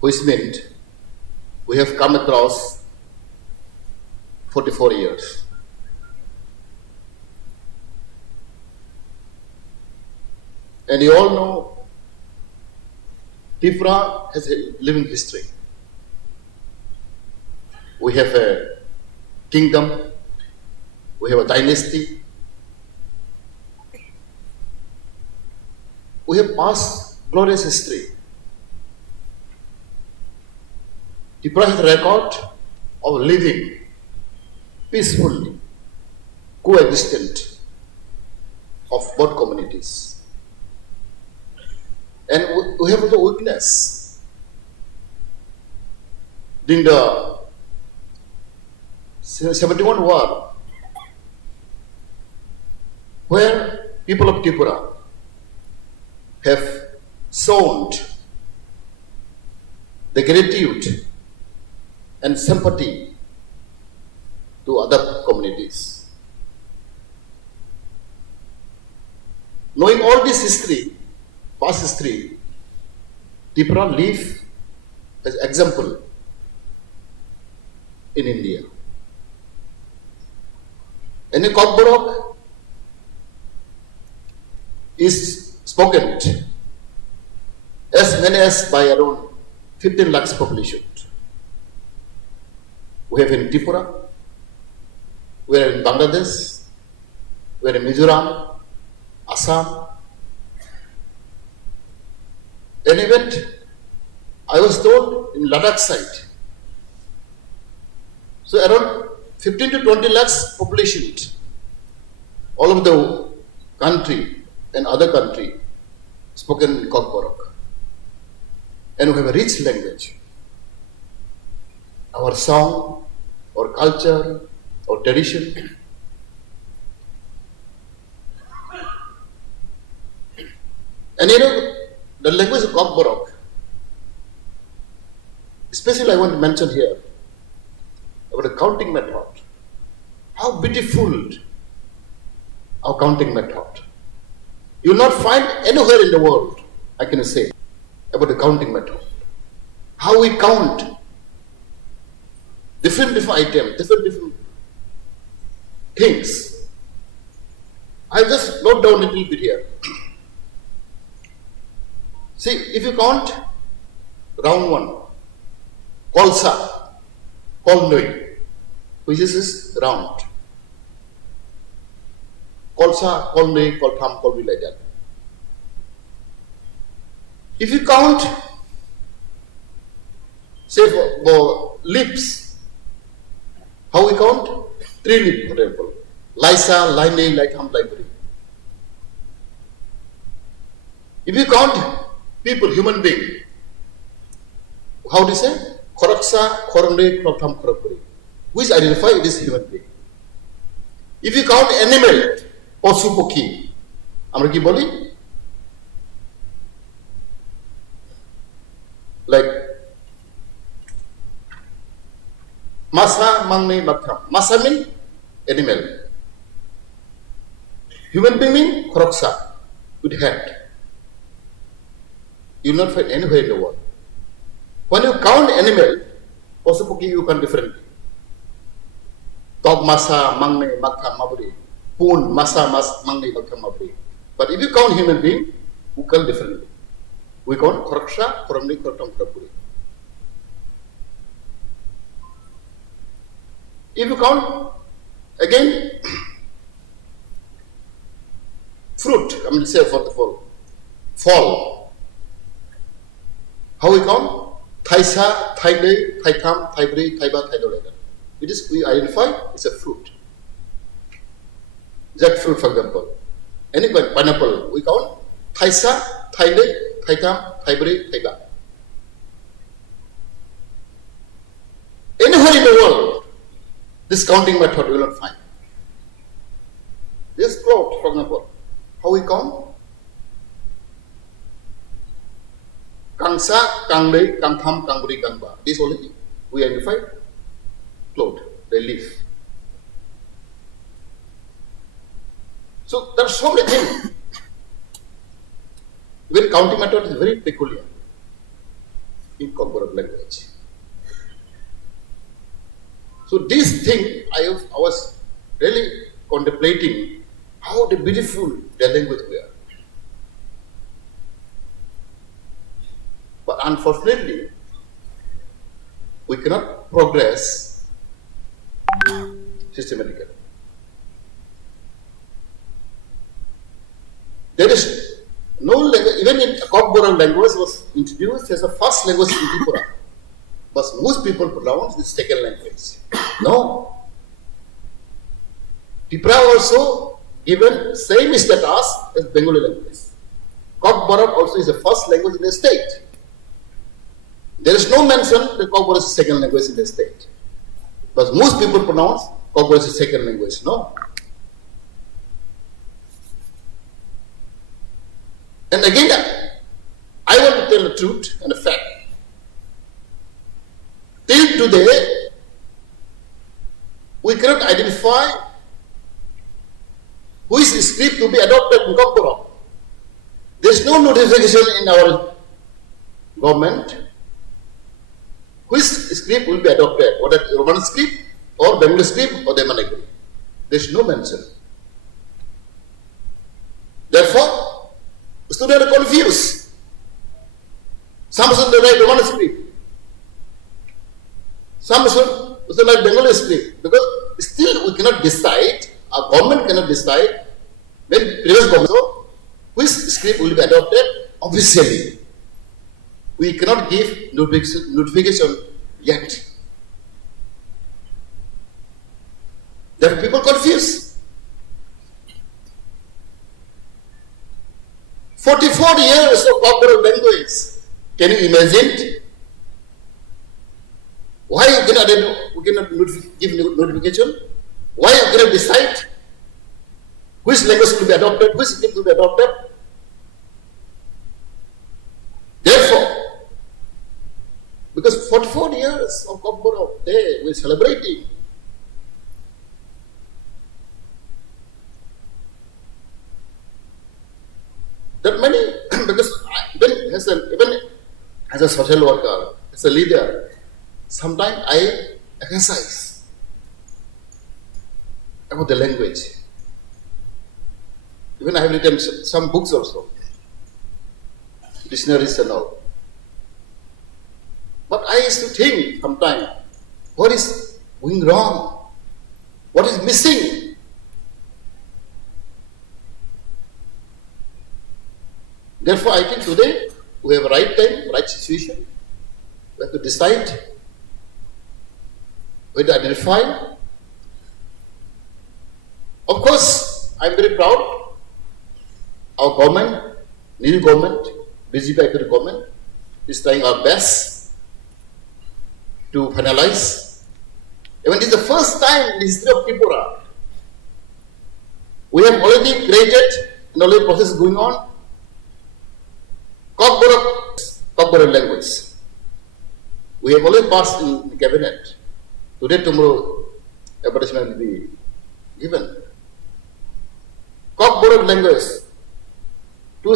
which meant we have come across 44 years. And you all know Tripura has a living history. We have a kingdom, we have a dynasty, we have past glorious history. Tripura has a record of living peacefully, coexistent of both communities. And we have also witnessed during the 71 war, where people of Tripura have shown the gratitude and sympathy to other communities. Knowing all this history, past history, Tripura live as example in India. And in Kokborok is spoken as many as by around 15 lakhs population. We have in Tripura, we are in Bangladesh, we are in Mizoram, Assam. And even I was told in Ladakh side, so around 15 to 20 lakhs population all over the country and other country spoken in Kokborok. And we have a rich language. Our song, our culture, our tradition. And you know, the language of Kokborok, especially I want to mention here about the counting method. How beautiful our counting method. You will not find anywhere in the world, I can say, about the counting method. How we count different items, different things. I just note down a little bit here. See, if you count round one, kolsa, kolnoi, which is round. Kolsa, kolnoi, koltham, kolvi, like that. If you count, say for lips, how we count? 3 lips, for example. Laisa, laine, laitham, library. If you count people, human being, how do you say? Koraksa, koronde, krotham, korokuri. Which identify this human being. If you count animal, posu pokhi, amra ki boli? Like masa, mangne, matham. Masa mean animal. Human being mean koraksa, with head. You will not find anywhere in the world. When you count animal, possibly you count differently. Top masa, mangne, makha, mabri. Poon, masa, mangne, makha, mabri. But if you count human being, we count differently. We count koraksha, koramni, koratam, korapuri. If you count, again, fruit, I mean, say for the fall. How we count? Thaisa, Thaile, Thaitham, Thaibre, Thaiba, Thaidolega. It is, we identify, it's a fruit. Jackfruit, for example. Any kind, pineapple, we count Thaisa, Thaile, Thaitham, Thaibre, Thaiba. Anywhere in the world, this counting method you will not find. This cloth, for example, how we count? Kangsa, Kangle, Kangtham, Kangburi, Kangba. This only we identify cloth, they live. So there are so many things. Even counting method is very peculiar. in Kokborok language. So this thing, I was really contemplating how the beautiful their language were. But unfortunately, we cannot progress systematically. There is no language, even in Kokborok language was introduced as a first language in Tripura. But most people pronounce the second language. No. Tripura also given same status as Bengali language. Kokborok also is the first language in the state. There is no mention that Kokborok is the second language in the state. But most people pronounce Kokborok is the second language. No. And again, I want to tell the truth and the fact. Till today, we cannot identify who is script to be adopted in Kokborok. There is no notification in our government which script will be adopted, whether Roman script or Bengali script or Devanagari. There is no mention. Therefore, students are confused. Some students write Roman script. Some students like Bengali script. Because still we cannot decide, our government cannot decide, when previous government, so which script will be adopted officially. We cannot give notification yet. There are people confused. 44 years of Kokborok language. Can you imagine? Why we cannot give notification? Why we cannot decide which language will be adopted, which script will be adopted? Therefore, because 44 years of Kokborok Day we're celebrating. That many, because even as a social worker, as a leader, sometimes I exercise about the language. Even I have written some books also, dictionaries and all. But I used to think sometimes, what is going wrong? What is missing? Therefore, I think today we have right time, right situation. We have to decide, we have to identify. Of course, I am very proud. Our government, new government, BJP government, is trying our best to finalize. Even this is the first time in the history of Tripura. We have already created, and already process is going on, Kokborok language. We have already passed in the cabinet. Today, tomorrow, advertisement will be given. Kokborok language. To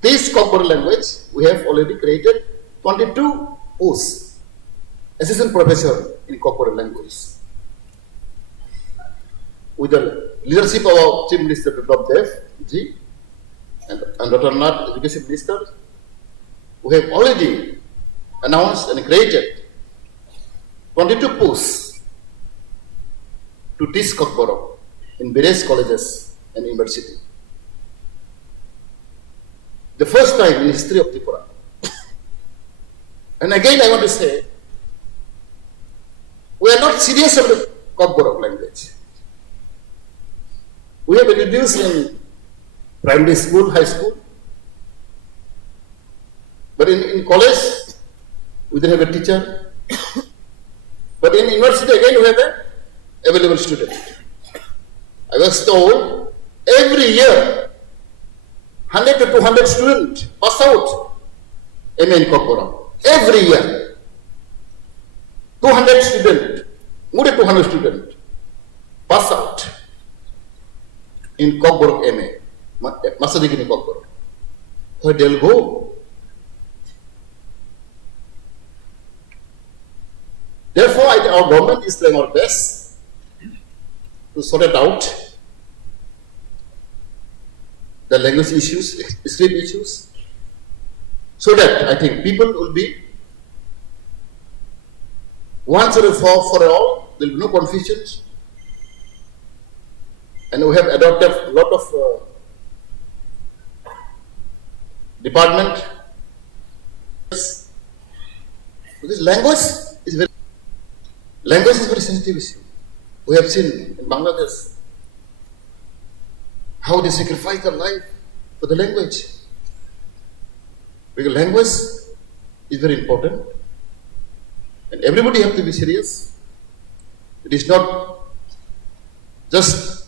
teach Kokborok language, we have already created 22 posts. Assistant professor in Kokborok language. With the leadership of our Chief Minister Dr. Dev Ji and Dr. Nath, Education Minister, we have already announced and created 22 posts to teach Kokborok in various colleges and universities. The first time in the history of Tripura. And again I want to say, we are not serious about the Kokborok language. We have introduced in primary school, high school, but in college, we don't have a teacher. But in university again, we have an available student. I was told every year 100 to 200 students pass out MA in Kokborok. Every year. 200 students, more than 200 students pass out in Kokborok MA. Masadiki in Kokborok. Where they'll go? Therefore, I think our government is trying our best to sort it out, the language issues, script issues, so that I think people will be once and for all, there will be no confusions. And we have adopted a lot of department. Because language is very sensitive issue. We have seen in Bangladesh how they sacrifice their life for the language. Because language is very important, and everybody has to be serious. It is not just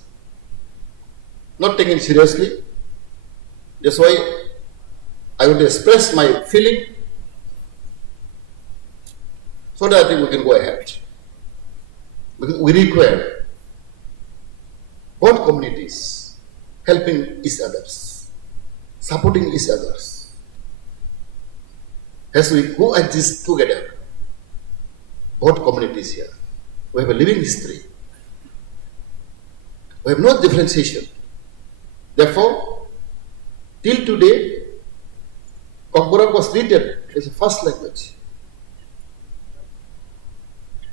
not taken seriously. That's why I would express my feeling so that I think we can go ahead. Because we require both communities helping each others, supporting each others. As we go at this together, both communities here, we have a living history. We have no differentiation. Therefore, till today, Kokborok was treated as a first language.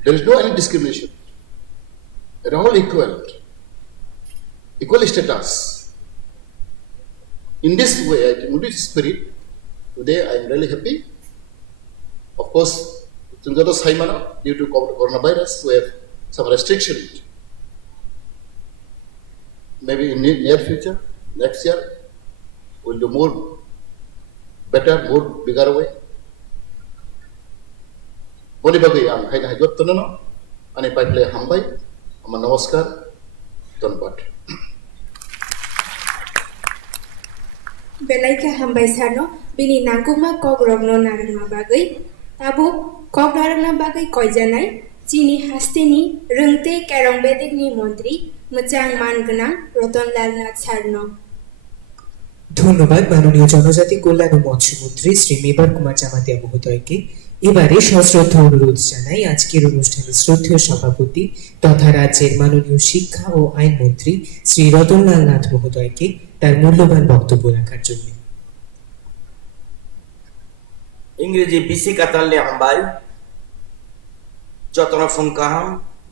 There is no any discrimination. They are all equal status. In this way, I think, in this spirit, today I am really happy. Of course, due to coronavirus, we have some restrictions. Maybe in near future, next year, we'll do more better, more bigger way. Boni bagi ang kaya hajot to no, ani paiple hambay, ama namaskar, tonbat. Belaika hambay sano, bini nangkuma Kokborok no narang bagay, tabu Kok narang bagay koi janai, chini hastini, rungte karong bedik ni montri, machang man ganang, Ratonlal Nath Sarno. ধন্যবাদ মাননীয় জনজাতি কল্যাণ ও মৎস্যমন্ত্রী শ্রী মেবার কুমার জামাতিয়া মহোদয়কে। এবারে সশ্রদ্ধ অনুরোধ জানাই আজকের অনুষ্ঠানের শ্রদ্ধেয় সভাপতি তথা রাজ্যের মাননীয় শিক্ষা ও আইন মন্ত্রী শ্রী রতনলাল নাথ মহোদয়কে তার মূল্যবান বক্তব্য রাখার জন্য। ইংরেজি বিসি কাতালনে হামবাই যতন ফুংকাহাম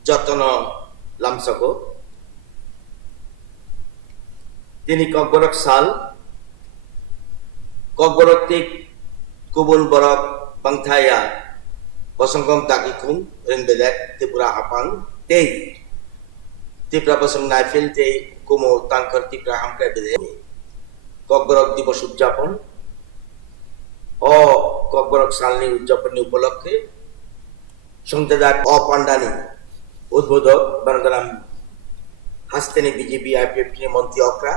যতন লামসকো তিনি Kokborok sal Kokborok tik kubun borok bangthaya bosongkom takikum ring bedek Tripura hapang tei Tripura bosong naifil tei kumo tangkar Tripura hamkai bedek Kokborok দিবস উদযাপন ও Kokborok সালনি উদযাপন উপলক্ষে সংসদার অপান্ডানি উদ্বোধক বারংগারাম হাস্তেনি বিজেপি আইপিএফ মন্ত্রী অকরা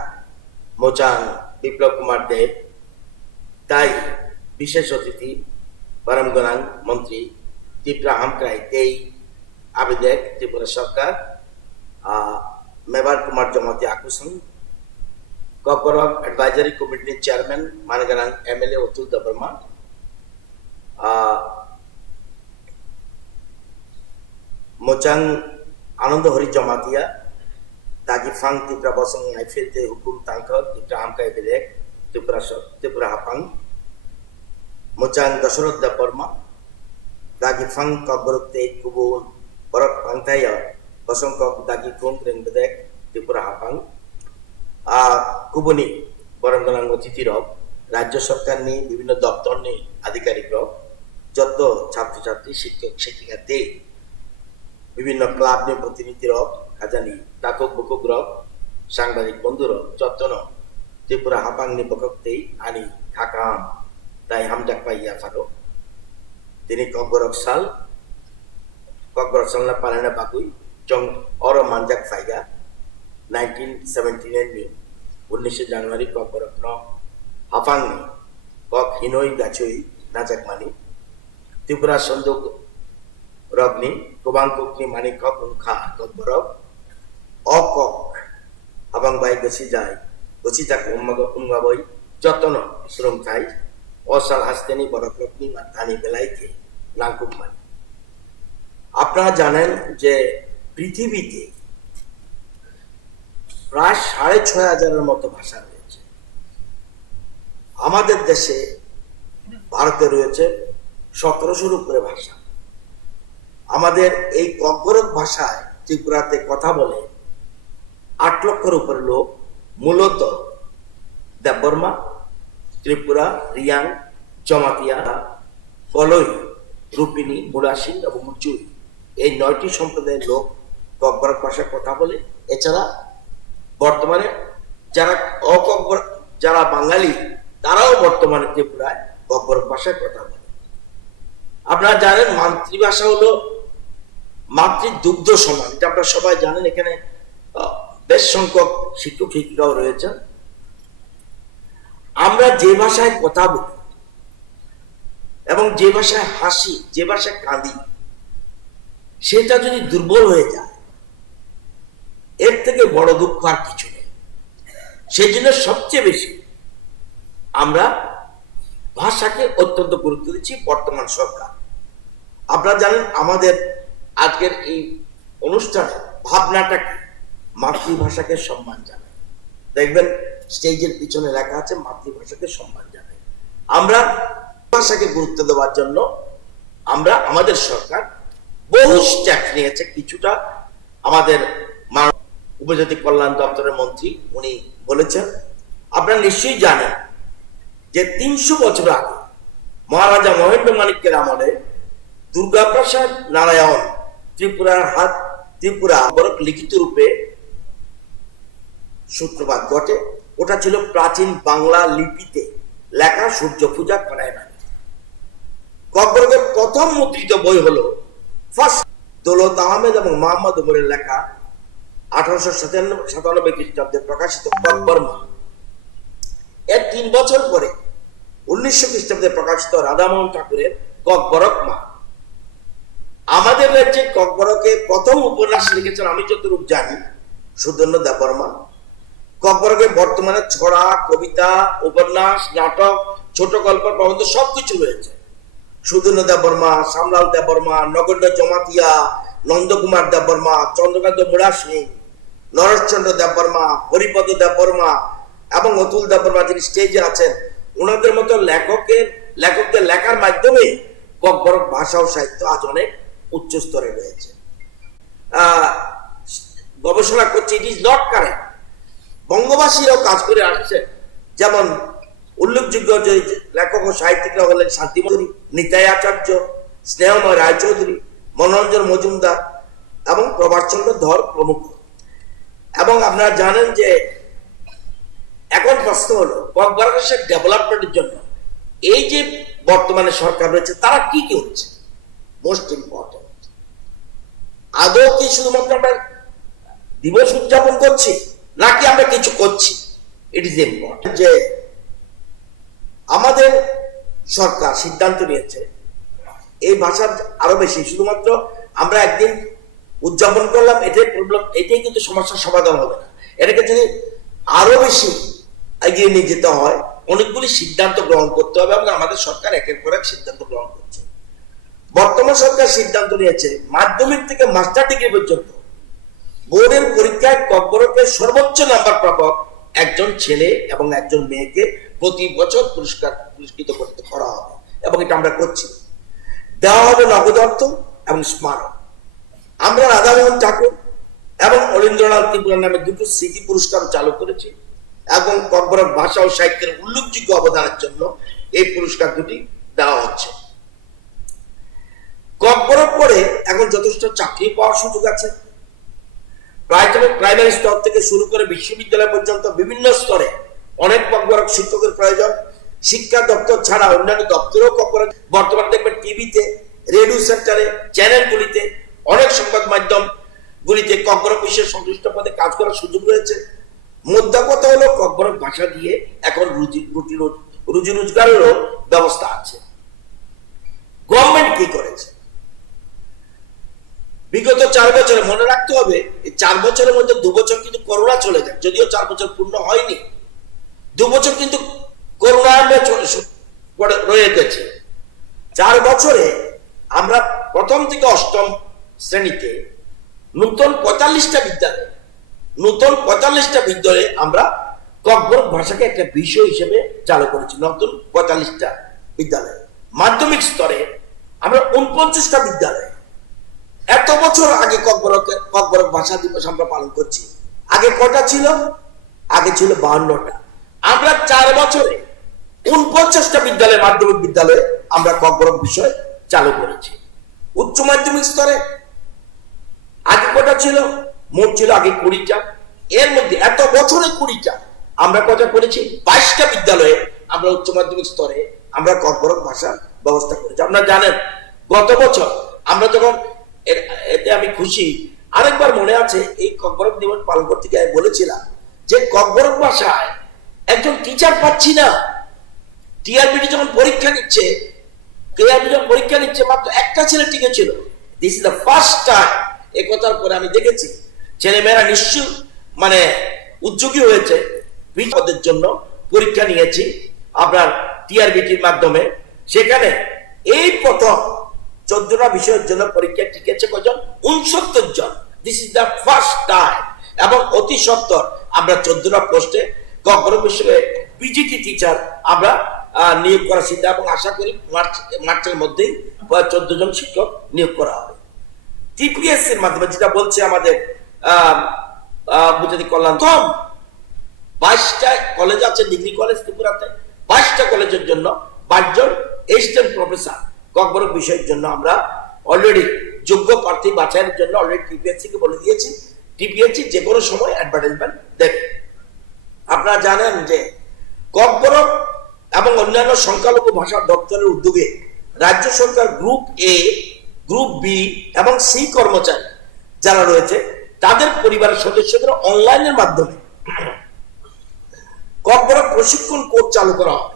মোচাং বিপ্লব কুমার দেব তাই বিশেষ অতিথি বারামগনাং মন্ত্রী ত্রিপুরা হামক্রাই তেই আবেদক ত্রিপুরা সরকার মেবার কুমার জমাতি আকুসং Kokborok advisory committee chairman মানগানাং এমএলএ অতুল দেববর্মা মোচাং Ananda Hari Jamatia Tagi fang Tripura bosong naifil te hukum tangkar Tripura hamkai bedek Tripura hapang Mochang Dasharat Deborma Tagi fang Kokborok te kubun borok pangtaya bosong kok tagi kum ring bedek Tripura hapang kubuni বরংগনাং অতিথি রব রাজ্য সরকার নি বিভিন্ন দপ্তর নি আধিকারিক রব যত ছাত্রছাত্রী শিক্ষক শিক্ষিকাতে বিভিন্ন ক্লাব নি প্রতিনিধি রব খাজানি তাকক বুকুক রব সাংবাদিক বন্ধুর যতন ত্রিপুরা হাপাং নি বকতেই আনি থাকাম তাই হামজাক পাইয়া ফারো তিনি Kokborok sal na palana baguy jong oro manjak faiga 1979 ni 19 জানুয়ারি Kokborok no hapang ni kok hinoi gachui najak mani Tripura sondok rogni kubangkuk ni mani kok unkha Kokborok okok habang bai gosijak umgaboy jotono surungkai osal hasteni borokrokni matani belaike langkuk mani আপনারা জানেন যে পৃথিবীতে প্রায় ৬,৫০০-এর মতো ভাষা রয়েছে। আমাদের দেশে ভারতে রয়েছে ১৭০০-র উপরে ভাষা। আমাদের এই ককবরক ভাষায় ত্রিপুরাতে কথা বলে ৮ লক্ষের উপরে লোক, মূলত দেববর্মা, ত্রিপুরা, রিয়াং, জমাতিয়া, কলই, রূপিনী, মুরাসিন এবং মুচুই, এই ৯টি সম্প্রদায়ের লোক ককবরক ভাষায় কথা বলে। এছাড়া বর্তমানে যারা বাঙালি তারাও বর্তমানে ত্রিপুরায় ককবরক ভাষায় কথা বলে। আপনারা জানেন মাতৃভাষা হলো মাতৃদুগ্ধ সমান, এটা আপনারা সবাই জানেন। এখানে বেশ সংখ্যক শিক্ষক শিক্ষিকাও রয়েছেন। আমরা যে ভাষায় কথা বলি এবং যে ভাষায় হাসি, যে ভাষায় কাঁদি, সেটা যদি দুর্বল হয়ে যায়, এর থেকে বড় দুঃখ আর কিছু নেই। সেই জন্য সবচেয়ে বেশি আমরা ভাষাকে অত্যন্ত গুরুত্ব দিচ্ছি বর্তমান সরকার। আপনারা জানেন আমাদের আজকের এই অনুষ্ঠানে ভাবনাটা কি? মাতৃভাষাকে সম্মান জানায়। দেখবেন স্টেজের পিছনে লেখা আছে মাতৃভাষাকে সম্মান জানায়। আমরা ভাষাকে গুরুত্ব দেওয়ার জন্য আমাদের সরকার বহু স্টেপ নিয়েছে। কিছুটা আমাদের উপজাতি কল্যাণ দপ্তরের মন্ত্রী উনি বলেছেন। আপনারা নিশ্চয়ই জানেন যে ৩০০ বছর আগে মহারাজা মহেন্দ্র মাণিক্যের আমলে দুর্গাপ্রসাদ নারায়ণ ত্রিপুরা বরক লিখিত রূপে সূত্রপাত ঘটে। ওটা ছিল প্রাচীন বাংলা লিপিতে লেখা সূর্য পূজা করায় না। ককবরকের প্রথম মুদ্রিত বই হলো ফার্স্ট দৌলত আহমেদ এবং মোহাম্মদ উমরের লেখা 1897 খ্রিস্টাব্দে প্রকাশিত ককবরমা। এর ৩ বছর পরে 1900 খ্রিস্টাব্দে প্রকাশিত রাধামোহন ঠাকুরের ককবরক মা। আমাদের রাজ্যে ককবরকে প্রথম উপন্যাস লিখেছেন, আমি যতটুকু জানি, সুধন্য দেববর্মা। ককবরকে বর্তমানে ছড়া, কবিতা, উপন্যাস, নাটক, ছোট গল্প, প্রবন্ধ সবকিছু রয়েছে। সুধন্য দেববর্মা, শ্যামলাল দেববর্মা, নগেন্দ্র জমাতিয়া, নন্দকুমার দেববর্মা, চন্দ্রকান্ত মুরাসিং, নরেশচন্দ্র দেববর্মা, হরিপদ দেববর্মা এবং অতুল দেববর্মা যিনি স্টেজে আছেন, ওনাদের মতো লেখকদের লেখার মাধ্যমে ককবরক ভাষা ও সাহিত্য আজ অনেক উচ্চ স্তরে রয়েছে। গবেষণা করছে, ইট ইজ নট কারেক্ট। বঙ্গবাসীরাও কাজ করে আসছে। যেমন উল্লেখযোগ্য যে লেখক ও সাহিত্যিকরা হলেন শান্তিমণি, নিতাই আচার্য, স্নেহময় রায়চৌধুরী, মনোরঞ্জন মজুমদার এবং প্রভাষচন্দ্র ধর প্রমুখ। এবং আপনারা জানেন যে এখন প্রশ্ন হলো ককবরকের ডেভেলপমেন্টের জন্য এই যে বর্তমানে সরকার রয়েছে তারা কি করছে। মোস্ট ইম্পর্টেন্ট, আদৌ কি শুধুমাত্র আমরা দিবস উদযাপন করছি নাকি আমরা কিছু করছি? ইট ইজ ইম্পর্টেন্ট যে আমাদের সরকার সিদ্ধান্ত নিয়েছে এই ভাষার আরো বেশি, শুধুমাত্র আমরা একদিন উদযাপন করলাম এটাই কিন্তু সমস্যার সমাধান হবে না। এটাকে যদি আরো বেশি এগিয়ে নিয়ে যেতে হয়, অনেকগুলি সিদ্ধান্ত গ্রহণ করতে হবে এবং আমাদের সরকার একের পর এক সিদ্ধান্ত গ্রহণ করছে। বর্তমান সরকার সিদ্ধান্ত নিয়েছে মাধ্যমিক থেকে মাস্টার ডিগ্রি পর্যন্ত বোর্ডের পরীক্ষায় ককবরকের সর্বোচ্চ নাম্বার প্রাপক একজন ছেলে এবং একজন মেয়েকে প্রতি বছর পুরস্কৃত করতে করা হবে এবং এটা আমরা করছি। দেওয়া হবে নগদ অর্থ এবং স্মারক। আমরা রাধামোহন ঠাকুর এবং অরীন্দ্রনাথ ত্রিপুরা নামে দুটো স্মৃতি পুরস্কার চালু করেছি এবং ককবরক ভাষা ও সাহিত্যের উল্লেখযোগ্য অবদানের জন্য এই পুরস্কার দুটি দেওয়া হচ্ছে। ককবরক পড়ে এখন যথেষ্ট চাকরি পাওয়ার সুযোগ আছে। প্রাইমারি স্তর থেকে শুরু করে বিশ্ববিদ্যালয় পর্যন্ত বিভিন্ন স্তরে অনেক ককবরক শিক্ষকের প্রয়োজন। শিক্ষা দপ্তর ছাড়া অন্যান্য দপ্তরেও ককবরক, বর্তমানে দেখবেন টিভিতে, রেডিও সেন্টারে, চ্যানেলগুলিতে, অনেক সংবাদ মাধ্যম গুলিতে ককবরক বিষয়ে সংশ্লিষ্ট পদে কাজ করার সুযোগ রয়েছে। মোদ্দা কথা হলো ককবরক ভাষা দিয়ে এখন রুজি রোজগারেরও ব্যবস্থা আছে। গভর্নমেন্ট কি করেছে বিগত 4 বছরে? মনে রাখতে হবে এই 4 বছরের মধ্যে 2 বছর কিন্তু করোনা চলে যায়, যদিও 4 বছর পূর্ণ হয়নি। 2 বছর কিন্তু করোনা রয়ে গেছে। 4 বছরে আমরা প্রথম থেকে অষ্টম শ্রেণীতে নতুন 45টা বিদ্যালয়ে আমরা ককবরক ভাষাকে একটা বিষয় হিসেবে চালু করেছি। নতুন 45টা বিদ্যালয়। মাধ্যমিক স্তরে আমরা 49টা বিদ্যালয়। এত বছর আগে ককবরক ভাষা দিবস আমরা পালন করছি। আগে কটা ছিল? আগে ছিল 52টা। আমরা 4 বছরে 49টা বিদ্যালয়, মাধ্যমিক বিদ্যালয়ে আমরা ককবরক বিষয় চালু করেছি। উচ্চ মাধ্যমিক স্তরে আগে কটা ছিল? মোট ছিল আগে 20টা। এর মধ্যে এত বছরে 20টা, আমরা কটা করেছি? 22টা বিদ্যালয়ে আমরা উচ্চ মাধ্যমিক স্তরে আমরা ককবরক ভাষার ব্যবস্থা করেছি। আপনারা জানেন গত বছর আমরা যখন, এতে আমি খুশি, আরেকবার মনে আছে এই ককবরক দিবস পালন করতে গিয়ে বলেছিলাম যে ককবরক ভাষায় একজন টিচার পাচ্ছি না। টিআরবিটি যখন পরীক্ষা নিচ্ছে মাত্র একটা ছেলে টিকে ছিল। This is the first time. এই কথার পরে আমি দেখেছি ছেলেমেয়েরা নিশ্চয় উদ্যোগী হয়েছে। পদের জন্য পরীক্ষা নিয়েছি আপনার টিআরবিটির মাধ্যমে। সেখানে এই প্রথম 14টা বিষয়ের জন্য পরীক্ষা টিকেছে কজন? 69 জন। This is the first time. এবং অতি সত্বর আমরা 14টা পোস্টে ককবরক বিষয়ে পিজিটি টিচার আমরা নিয়োগ করার চিন্তা, এবং আশা করি মার্চের মধ্যেই 14 জন শিক্ষক নিয়োগ করা হবে। টিপিএস এর মাধ্যমে যেটা বলছে আমাদের বুঝাতে কল্যাণ, 22টা কলেজ আছে, ডিগ্রি কলেজ ত্রিপুরাতে। 22টা কলেজের জন্য 22 জন অ্যাসিস্ট্যান্ট প্রফেসর ককবরক বিষয়ের জন্য আমরা অলরেডি যোগ্য প্রার্থী বাছাইয়ের জন্য অলরেডি টিপিএসসি কে বলে দিয়েছি। টিপিএসসি যে কোনো সময় অ্যাডভার্টাইজমেন্ট দেবে। আপনারা জানেন যে ককবরক এবং অন্যান্য সংখ্যালঘু ভাষা দপ্তরের উদ্যোগে রাজ্য সরকার গ্রুপ এ, গ্রুপ বি এবং সি কর্মচারী যারা রয়েছে তাদের পরিবারের সদস্যদের অনলাইনের মাধ্যমে ককবরক প্রশিক্ষণ কোর্স চালু করা হবে।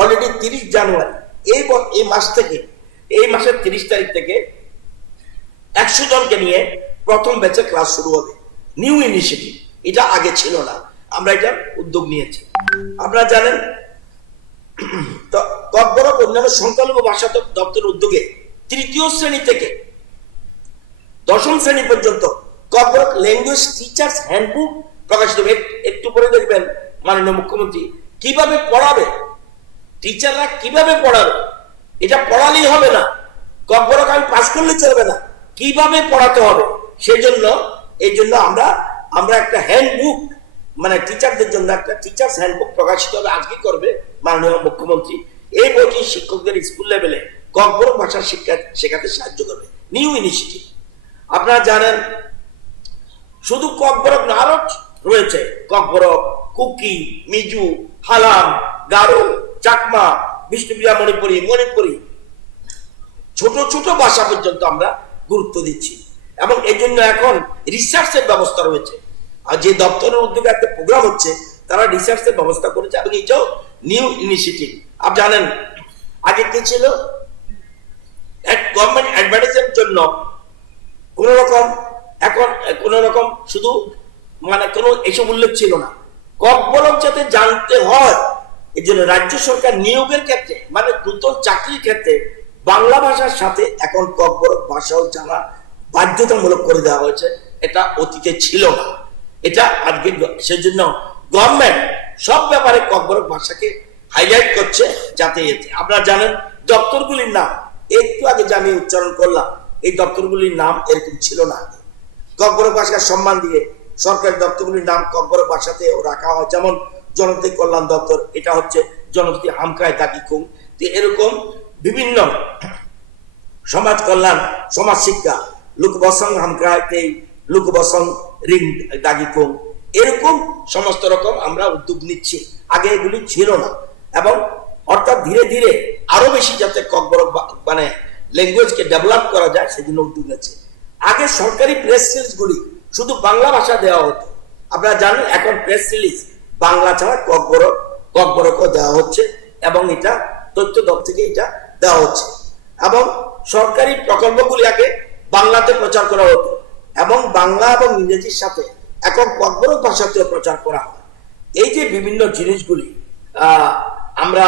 অলরেডি 30 জানুয়ারি এই মাসের 30 তারিখ থেকে 100 জনকে নিয়ে প্রথম ব্যাচে ক্লাস শুরু হবে। নিউ ইনিশিয়েটিভ, এটা আগে ছিল না, আমরা এটা উদ্যোগ নিয়েছি। আপনারা জানেন ককবরক অন্যান্য সংখ্যালঘু ভাষা দপ্তরের উদ্যোগে 3য় শ্রেণী থেকে 10ম শ্রেণী পর্যন্ত ককবরক ল্যাঙ্গুয়েজ টিচার্স হ্যান্ডবুক প্রকাশিত হবে। একটু পরে দেখবেন মাননীয় মুখ্যমন্ত্রী কিভাবে পড়াবে, টিচাররা কিভাবে পড়াবে। এটা পড়ালেই হবে না, ককবরক আমি পাস করলে চলবে না, কিভাবে পড়াতে হবে এই জন্য আমরা একটা হ্যান্ডবুক, টিচারদের জন্য একটা টিচার্স হ্যান্ডবুক প্রকাশিত হবে। আজকে করবে মাননীয় মুখ্যমন্ত্রী। এই বইটি শিক্ষকদের স্কুল লেভেলে ককবরক ভাষা শেখাতে সাহায্য করবে। New initiative. আপনারা জানেন শুধু ককবরক না, আরো রয়েছে ককবরক, কুকি, মিজু, হালাম, গারো, চাকমা, বিষ্ণুপ্রিয়া মণিপুরি ছোট ছোট ভাষা পর্যন্ত আমরা গুরুত্ব দিচ্ছি। এবং এই জন্য এখন রিসার্চের ব্যবস্থা রয়েছে। আর যে দপ্তরের উদ্যোগে একটা প্রোগ্রাম হচ্ছে, তারা রিসার্চের ব্যবস্থা করেছে এবং এটাও নিউ ইনিশিয়েটিভ। আপনি জানেন আগে কি ছিল? গভর্নমেন্ট অ্যাডভার্টাইজের জন্য কোন রকম শুধু কোনো এসব উল্লেখ ছিল না। ককবরক যাতে জানতে হয়, এই জন্য রাজ্য সরকার নিয়োগের ক্ষেত্রে নতুন চাকরির ক্ষেত্রে বাংলা ভাষার সাথে এখন ককবরক ভাষাও জানা বাধ্যতামূলক করে দেওয়া হয়েছে। এটা অতীতে ছিল না, এটা আজকে। সেজন্য গভর্নমেন্ট সব ব্যাপারে ককবরক ভাষাকে হাইলাইট করছে যাতে আপনারা জানেন দপ্তরগুলির নাম একটু আগে যে আমি উচ্চারণ করলাম, এই দপ্তরগুলির নাম এরকম ছিল না। ককবরক ভাষার সম্মান দিয়ে সরকারি দপ্তরগুলির নাম ককবরক ভাষাতেও রাখা হয়। যেমন জনজাতি কল্যাণ দপ্তর, এটা হচ্ছে জনজাতি হামকায় দাগিকুং। এরকম বিভিন্ন সমাজ কল্যাণ, সমাজ শিক্ষা, লুকবসং হামকায় লুকবসং রিং দাগিকুং, এরকম সমস্ত রকম আমরা উদ্যোগ নিচ্ছি। আগে এগুলি ছিল না। এবং অর্থাৎ ধীরে ধীরে আরো বেশি যাতে ককবরক ল্যাঙ্গুয়েজকে ডেভেলপ করা যায় সেজন্য উদ্যোগ নিচ্ছে। আগে সরকারি প্রেস রিলিজ গুলি শুধু বাংলা ভাষা দেওয়া হতো। আপনারা জানেন এখন প্রেস রিলিজ বাংলা ছাড়া ককবরকও দেওয়া হচ্ছে এবং এটা তথ্য দপ্তর থেকে এটা দেওয়া হচ্ছে। এবং সরকারি প্রকল্পগুলি আগে বাংলাতে প্রচার করা হতো এবং বাংলা এবং ইংরেজির সাথে এখন ককবরক ভাষাতেও প্রচার করা হয়। এই যে বিভিন্ন জিনিসগুলি আমরা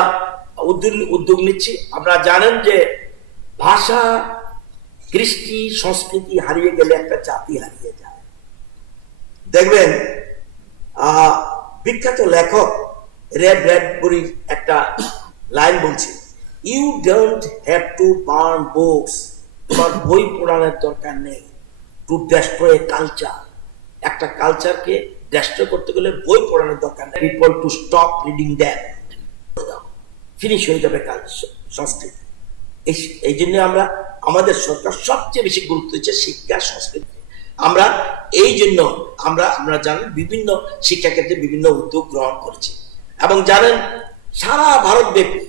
উদ্যোগ নিচ্ছি। আপনারা জানেন যে ভাষা কৃষ্টি সংস্কৃতি হারিয়ে গেলে একটা জাতি হারিয়ে যায়। দেখবেন বিখ্যাত লেখক ব্র্যাডবুরির একটা লাইন বলছে, you don't have to burn books, তোমার বই পড়ানোর দরকার নেই টু ডেস্ট্রয় কালচার। একটা কালচারকে ডেস্ট্রয় করতে গেলে বই পড়ানোর দরকার নেই, people to stop reading that, finish হয়ে যাবে সংস্কৃতি। এই জন্য আমরা আমাদের সরকার সবচেয়ে বেশি গুরুত্ব দিচ্ছে শিক্ষা সংস্কৃতি। আমরা এই জন্য আমরা জানেন বিভিন্ন শিক্ষাক্ষেত্রে বিভিন্ন উদ্যোগ গ্রহণ করেছি এবং জানেন সারা ভারতব্যাপী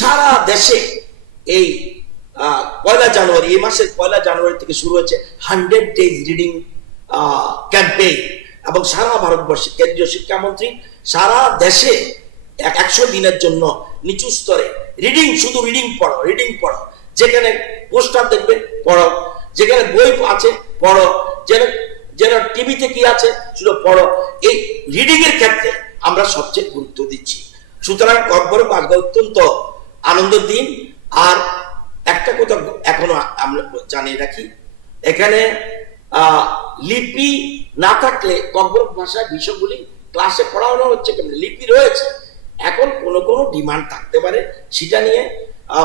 সারা দেশে এই 1 জানুয়ারি, এই মাসের 1 জানুয়ারি থেকে শুরু হয়েছে 100 days রিডিং ক্যাম্পেইন এবং সারা ভারতবর্ষে কেন্দ্রীয় শিক্ষামন্ত্রী সারা দেশে 100 দিনের জন্য নিচু স্তরে রিডিং, শুধু রিডিং পড়ো, যেখানে পোস্টার দেখবে পড়ো, যেখানে বই আছে পড়ো, যেন টিভিতে কি আছে শুধু পড়ো। এই রিডিং এর ক্ষেত্রে আমরা সবচেয়ে গুরুত্ব দিচ্ছি। সুতরাং ককবরক আজকে অত্যন্ত আনন্দের দিন। আর একটা কথা এখনো আমরা জানিয়ে রাখি, এখানে লিপি না থাকলে ককবরক ভাষায় বিষয়গুলি ক্লাসে পড়ানো হচ্ছে কেমন, লিপি রয়েছে, এখন কোনো ডিমান্ড থাকতে পারে, সেটা নিয়ে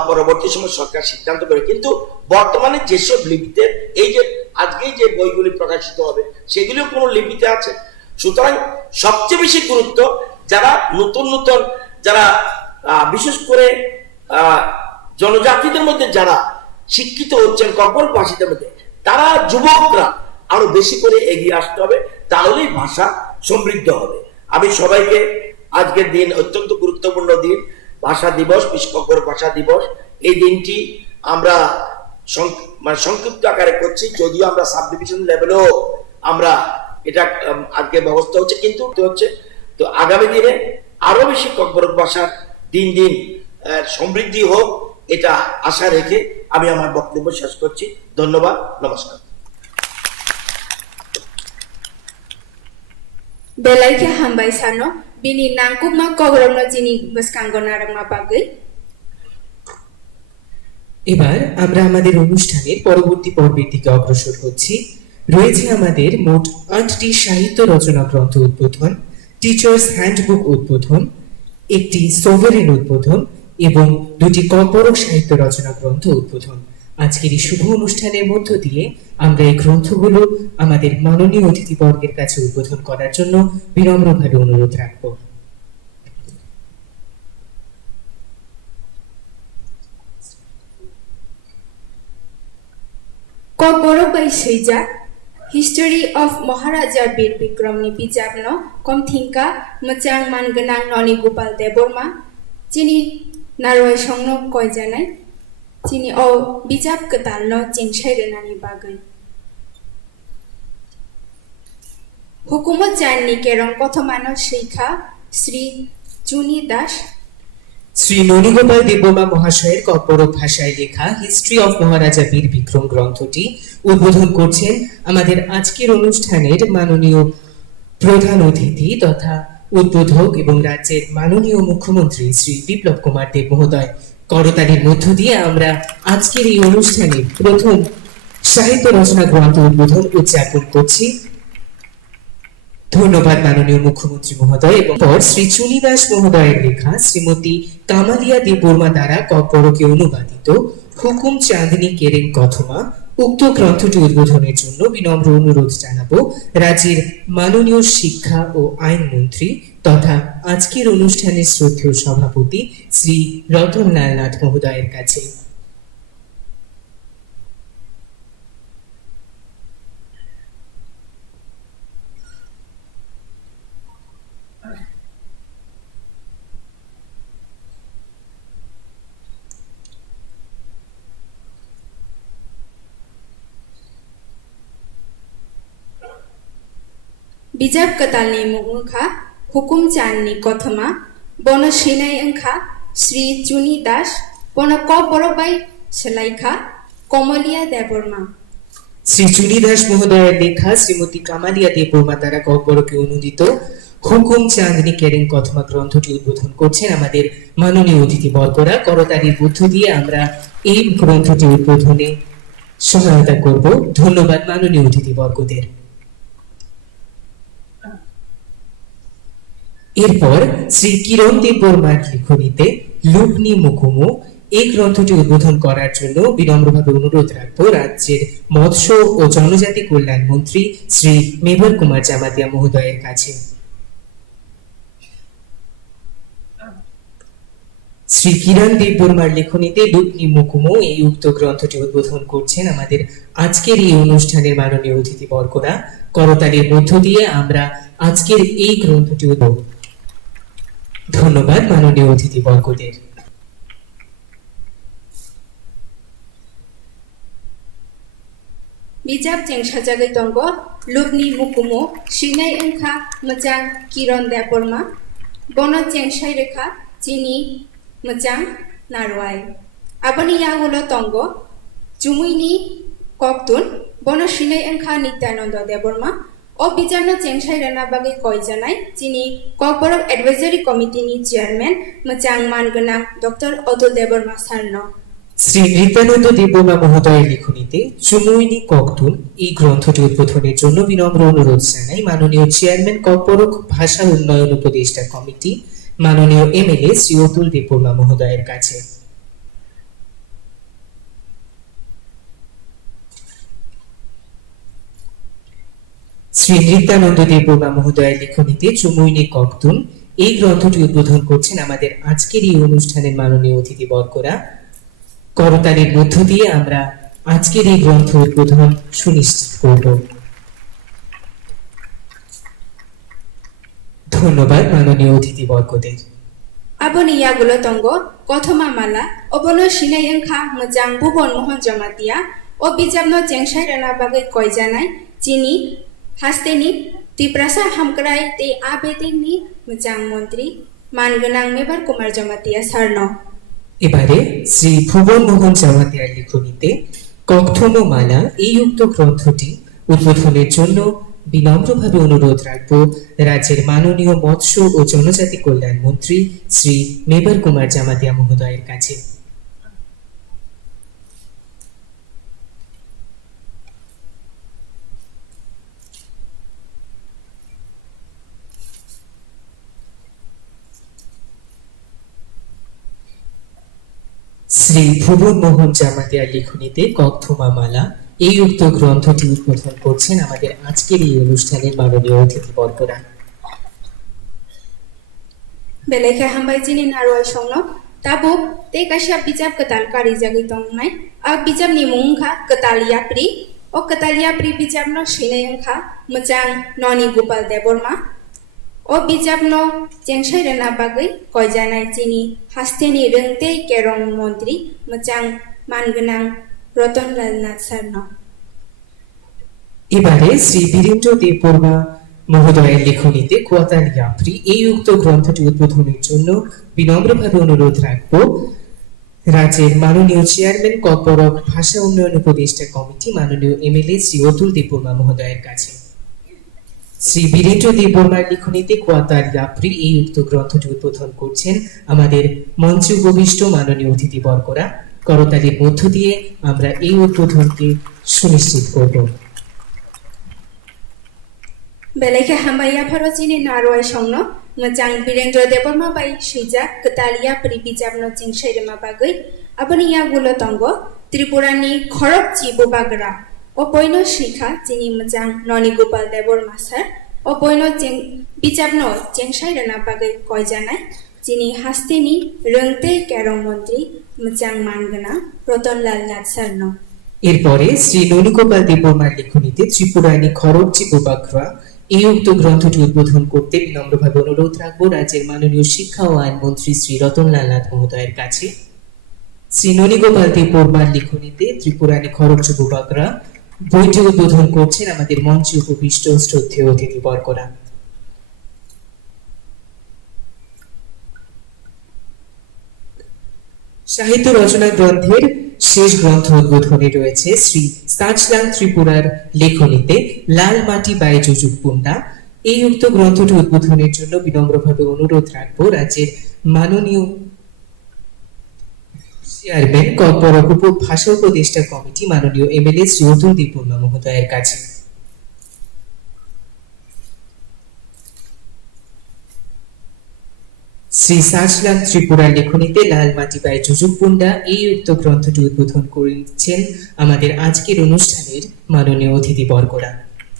পরবর্তী সময় সরকার সিদ্ধান্ত করে। কিন্তু বর্তমানে যেসব লিপিতে এই যে আজকে যে বইগুলি প্রকাশিত হবে সেগুলিও কোনো লিপিতে আছে। সুতরাং সবচেয়ে বেশি গুরুত্ব যারা নতুন যারা বিশেষ করে জনজাতিদের মধ্যে যারা শিক্ষিত হচ্ছেন ককবরক ভাষীদের মধ্যে, তারা যুবকরা আরো বেশি করে এগিয়ে আসতে হবে, তাহলেই ভাষা সমৃদ্ধ হবে। আমি সবাইকে আজকের দিন অত্যন্ত গুরুত্বপূর্ণ দিন, ভাষা দিবস, বিশ্ব ককবরক ভাষা দিবস, এই দিনটি আমরা সংক্ষিপ্ত আকারে করছি, যদিও আমরা সাব ডিভিশন লেভেলেও আমরা এটা আজকে ব্যবস্থা হচ্ছে, কিন্তু তো আগামী দিনে আরো বেশি ককবরক ভাষার দিন দিন সমৃদ্ধি হোক, এটা আশা রেখে আমি আমার বক্তব্য শেষ করছি। ধন্যবাদ, নমস্কার। Belai hambai sano bini nangkukma kogromno jini boskango narangma bagui। এবার আমরা আমাদের অনুষ্ঠানের পরবর্তী পর্বের দিকে অগ্রসর হচ্ছি। রয়েছে আমাদের মোট 8টি সাহিত্য রচনা গ্রন্থ উদ্বোধন, টিচার্স হ্যান্ডবুক উদ্বোধন, একটি সোভারেন উদ্বোধন এবং 2টি ককবরক সাহিত্য রচনা গ্রন্থ উদ্বোধন। আজকের এই শুভ অনুষ্ঠানের মধ্য দিয়ে আমরা এই গ্রন্থগুলো আমাদের মাননীয় অতিথিবর্গের কাছে উদ্বোধন করার জন্য বিনম্রভাবে অনুরোধ রাখব। Kokborok bai seija History of Maharaja Bir Bikramni bijabno komthingka mochang mangonang Noni Gopal Deborma chini narwai songno koijanai chini o bijab ketalno chinsairenani bagui। Hukumat janni kerong kothomano শিক্ষা শ্রী চুনি দাস। শ্রী ননীগোপাল দেববর্মা মহাশয়ের ককবরক ভাষায় লেখা হিস্ট্রি অফ মহারাজা বীর বিক্রম গ্রন্থটি উদ্বোধন করছেন আমাদের আজকের অনুষ্ঠানের মাননীয় প্রধান অতিথি তথা উদ্বোধক এবং রাজ্যের মাননীয় মুখ্যমন্ত্রী শ্রী বিপ্লব কুমার দেব মহোদয়। করতালির মধ্য দিয়ে আমরা আজকের এই অনুষ্ঠানের প্রথম সাহিত্য রচনা গ্রন্থ উদ্বোধন উদযাপন করছি। ধন্যবাদ মাননীয় মুখ্যমন্ত্রী মহোদয়। এবং পর শ্রী চুনি দাস মহোদয়ের লেখা শ্রীমতী কামালিয়া দেববর্মা দ্বারা ককবরকে অনুবাদিত হুকুম চাঁদনী কেরেন কথমা, উক্ত গ্রন্থটি উদ্বোধনের জন্য বিনম্র অনুরোধ জানাবো রাজ্যের মাননীয় শিক্ষা ও আইন মন্ত্রী তথা আজকের অনুষ্ঠানের শ্রদ্ধেয় সভাপতি শ্রী রতনলাল নাথ মহোদয়ের কাছে। Bijab ketalni mungkha hukum channi kothama bono sinai engkha Sri Chuni Das bono kokborok bai selaikha Komalia Deborma। Shri চুনি দাস মহোদয়ের লেখা শ্রীমতী কামালিয়া দেববর্মা দ্বারা ককবরকে অনুদিত হুকুম চাঁদনী কেরেন কথমা গ্রন্থটি উদ্বোধন করছেন আমাদের মাননীয় অতিথিবর্গরা। করতালির মধ্য দিয়ে আমরা এই গ্রন্থটি উদ্বোধনে সহায়তা করব। ধন্যবাদ মাননীয় অতিথিবর্গদের। এরপর শ্রী কিরণ দেববর্মার লিখনীতে লুবনি মুকুমু এই গ্রন্থটি উদ্বোধন করার জন্য বিনম্রভাবে অনুরোধ রাখবো রাজ্যের মৎস্য ও জনজাতি কল্যাণ মন্ত্রী শ্রী মেবার কুমার জামাতিয়া মহোদয়ের কাছে। শ্রী কিরণ দেববর্মার লেখনীতে লুবনি মুকুমু এই উক্ত গ্রন্থটি উদ্বোধন করছেন আমাদের আজকের এই অনুষ্ঠানের মাননীয় অতিথিবর্গরা। করতালির মধ্য দিয়ে আমরা আজকের এই গ্রন্থটি ধন্যবাদ মাননীয় অতিথিবর্গদের। बिजाब जेंसाजागै दंग लुबनि मुकुमो सिनाय ओंखा मोजां किरण देबबर्मा बनो जेंसाय रेखा जिनि मोजां नारवाय आबनि यागुलो दंग जुमुइनि कक्तुन बनो सिनाय ओंखा नित्यानंद देबबर्मा ओ बिजाबनो जेंसाय रेना बागै कयजानाय जिनि ककबरक एडभाइजरी कमिटिनि चेयारमैन मोजां मानगोनां डॉक्टर अतुल देबबर्मा सारनो। শ্রী নিত্যানন্দ দেববর্মা মহোদয়ের লিখনীতে চুমুইনি ককতুন এই গ্রন্থটি উদ্বোধনের জন্য বিনম্র অনুরোধ জানাই মাননীয় চেয়ারম্যান ককবরক ভাষা উন্নয়ন উপদেষ্টা কমিটি মাননীয় এমএলএ শ্রী অতুল দেববর্মা মহোদয়ের কাছে। শ্রী নিত্যানন্দ দেববর্মা মহোদয়ের লিখনীতে চুমুইনি ককতুন এই গ্রন্থটি উদ্বোধন করছেন আমাদের আজকের এই অনুষ্ঠানের মাননীয় অতিথিবর্গরা। করতালির মধ্য দিয়ে আমরা আজকের এই গ্রন্থ উদ্বোধন সুনিশ্চিত করব। ধন্যবাদ মাননীয় অতিথিবর্গদের। आबनि यागुलो दंग कथमा माला अबनो सिनाय ओंखा मोजां भुवन मोहन जमातिया ओ बिजाबनो जेंसाय रेना बागै कयजानाय जिनि हास्तेनि तिप्रासा हामक्राय ते आबेदिनि मोजां मन्त्री मानगोनां मेबार कुमार जमातिया सारनो। এবারে শ্রী ভুবন মোহন জামাতিয়ার লিখনীতে ককথমো মালা এই উক্ত গ্রন্থটি উদ্বোধনের জন্য বিনম্রভাবে অনুরোধ রাখব রাজ্যের মাননীয় মৎস্য ও জনজাতি কল্যাণ মন্ত্রী শ্রী মেবার কুমার জামাতিয়া মহোদয়ের কাছে। শ্রী ভুবন মোহন জামাতিয়ার লিখনীতে ককথমা মালা এই উক্ত গ্রন্থটি উদ্বোধন করছেন আমাদের আজকের এই অনুষ্ঠানের মাননীয় অতিথিবর্গরা। बेलेखा हामबाय जिनि नारवाय संनो ताबो ते काशा बिजाब कताल कारी जागै दंनाय आ बिजाबनि मुंखा कतालियाप्रि ओ कतालियाप्रि बिजाबनो सिनाय ओंखा मोजां ननि गोपाल देबबर्मा ओ बिजाबनो जेंसाय रेना बागै कयजानाय जिनि हास्तेनि रोंते केरं मन्त्री मोजां मानगोनां रतनलाल नाथ सारनो। এবারে শ্রী বীরেন্দ্র দেববর্মা মহোদয়ের লেখনীতে কোয়াতালিয়াপ্রি এই উক্ত গ্রন্থটি উদ্বোধনের জন্য বিনম্রভাবে অনুরোধ রাখব রাজ্যের মাননীয় চেয়ারম্যান ককবরক ভাষা উন্নয়ন উপদেষ্টা কমিটি মাননীয় এমএলএ শ্রী অতুল দেববর্মা মহোদয়ের কাছে। শ্রী বীরেন্দ্র দেববর্মার লিখনীতে কোয়াতালিয়াপ্রি এই উক্ত গ্রন্থটি উদ্বোধন করছেন আমাদের মঞ্চে উপবিষ্ট মাননীয় অতিথিবর্গরা। করতালির মধ্য দিয়ে আমরা এই উদ্বোধনকে সুনিশ্চিত করব। बेलेखा हामबाया फरजिनि नारवाय संनो मोजां बीरेन्द्र देबबर्मा बाय सुइजा कतालियाप्रि बिजाबनो जेंसाय रेना बागै आबनि यागुलो दंग त्रिपुरानि खरकची बुबागरा ओ बयनो शिखा जिनि मोजां ननि गोपाल देबबर्मा सार ओ बयनो बिजाबनो जेंसाय रेना बागै कयजानाय जिनि हास्तेनि रोंते केरं मन्त्री मोजां मानगोनां रतनलाल नाथ सारनो। এরপরে শ্রী ননীগোপাল দেববর্মার লিখনীতে ত্রিপুরানি খরকচি বুবাগ্রা এই উক্ত গ্রন্থটি উদ্বোধন করতে বিনম্রভাবে অনুরোধ রাখবো রাজ্যের মাননীয় শিক্ষা ও আইন মন্ত্রী শ্রী রতনলাল নাথ মহোদয়ের কাছে। শ্রী ননীগোপাল দেববর্মার লিখনীতে ত্রিপুরানি খরকচি বুবাগ্রা বইটি উদ্বোধন করছেন আমাদের মঞ্চে উপবিষ্ট শ্রদ্ধেয় অতিথিবর্গরা। সাহিত্য রচনা গ্রন্থের শেষ গ্রন্থ উদ্বোধনে রয়েছে শ্রী সাচলাং ত্রিপুরার লেখনীতে লাল মাটি বাই যুযুক পুন্ডা এই উক্ত গ্রন্থটি উদ্বোধনের জন্য বিনম্রভাবে অনুরোধ রাখবো রাজ্যের মাননীয় চেয়ারম্যান ককবরক ভাষা উপদেষ্টা কমিটি মাননীয় এমএলএ শ্রী অতুল দীপূর্ণা মহোদয়ের কাছে। শ্রী সাজলাল ত্রিপুরার লেখনীতে লাল মাটি পায় যুযুক পুন্ডা এই উক্ত গ্রন্থটি উদ্বোধন করেছেন আমাদের আজকের অনুষ্ঠানের মাননীয় অতিথিবর্গরা।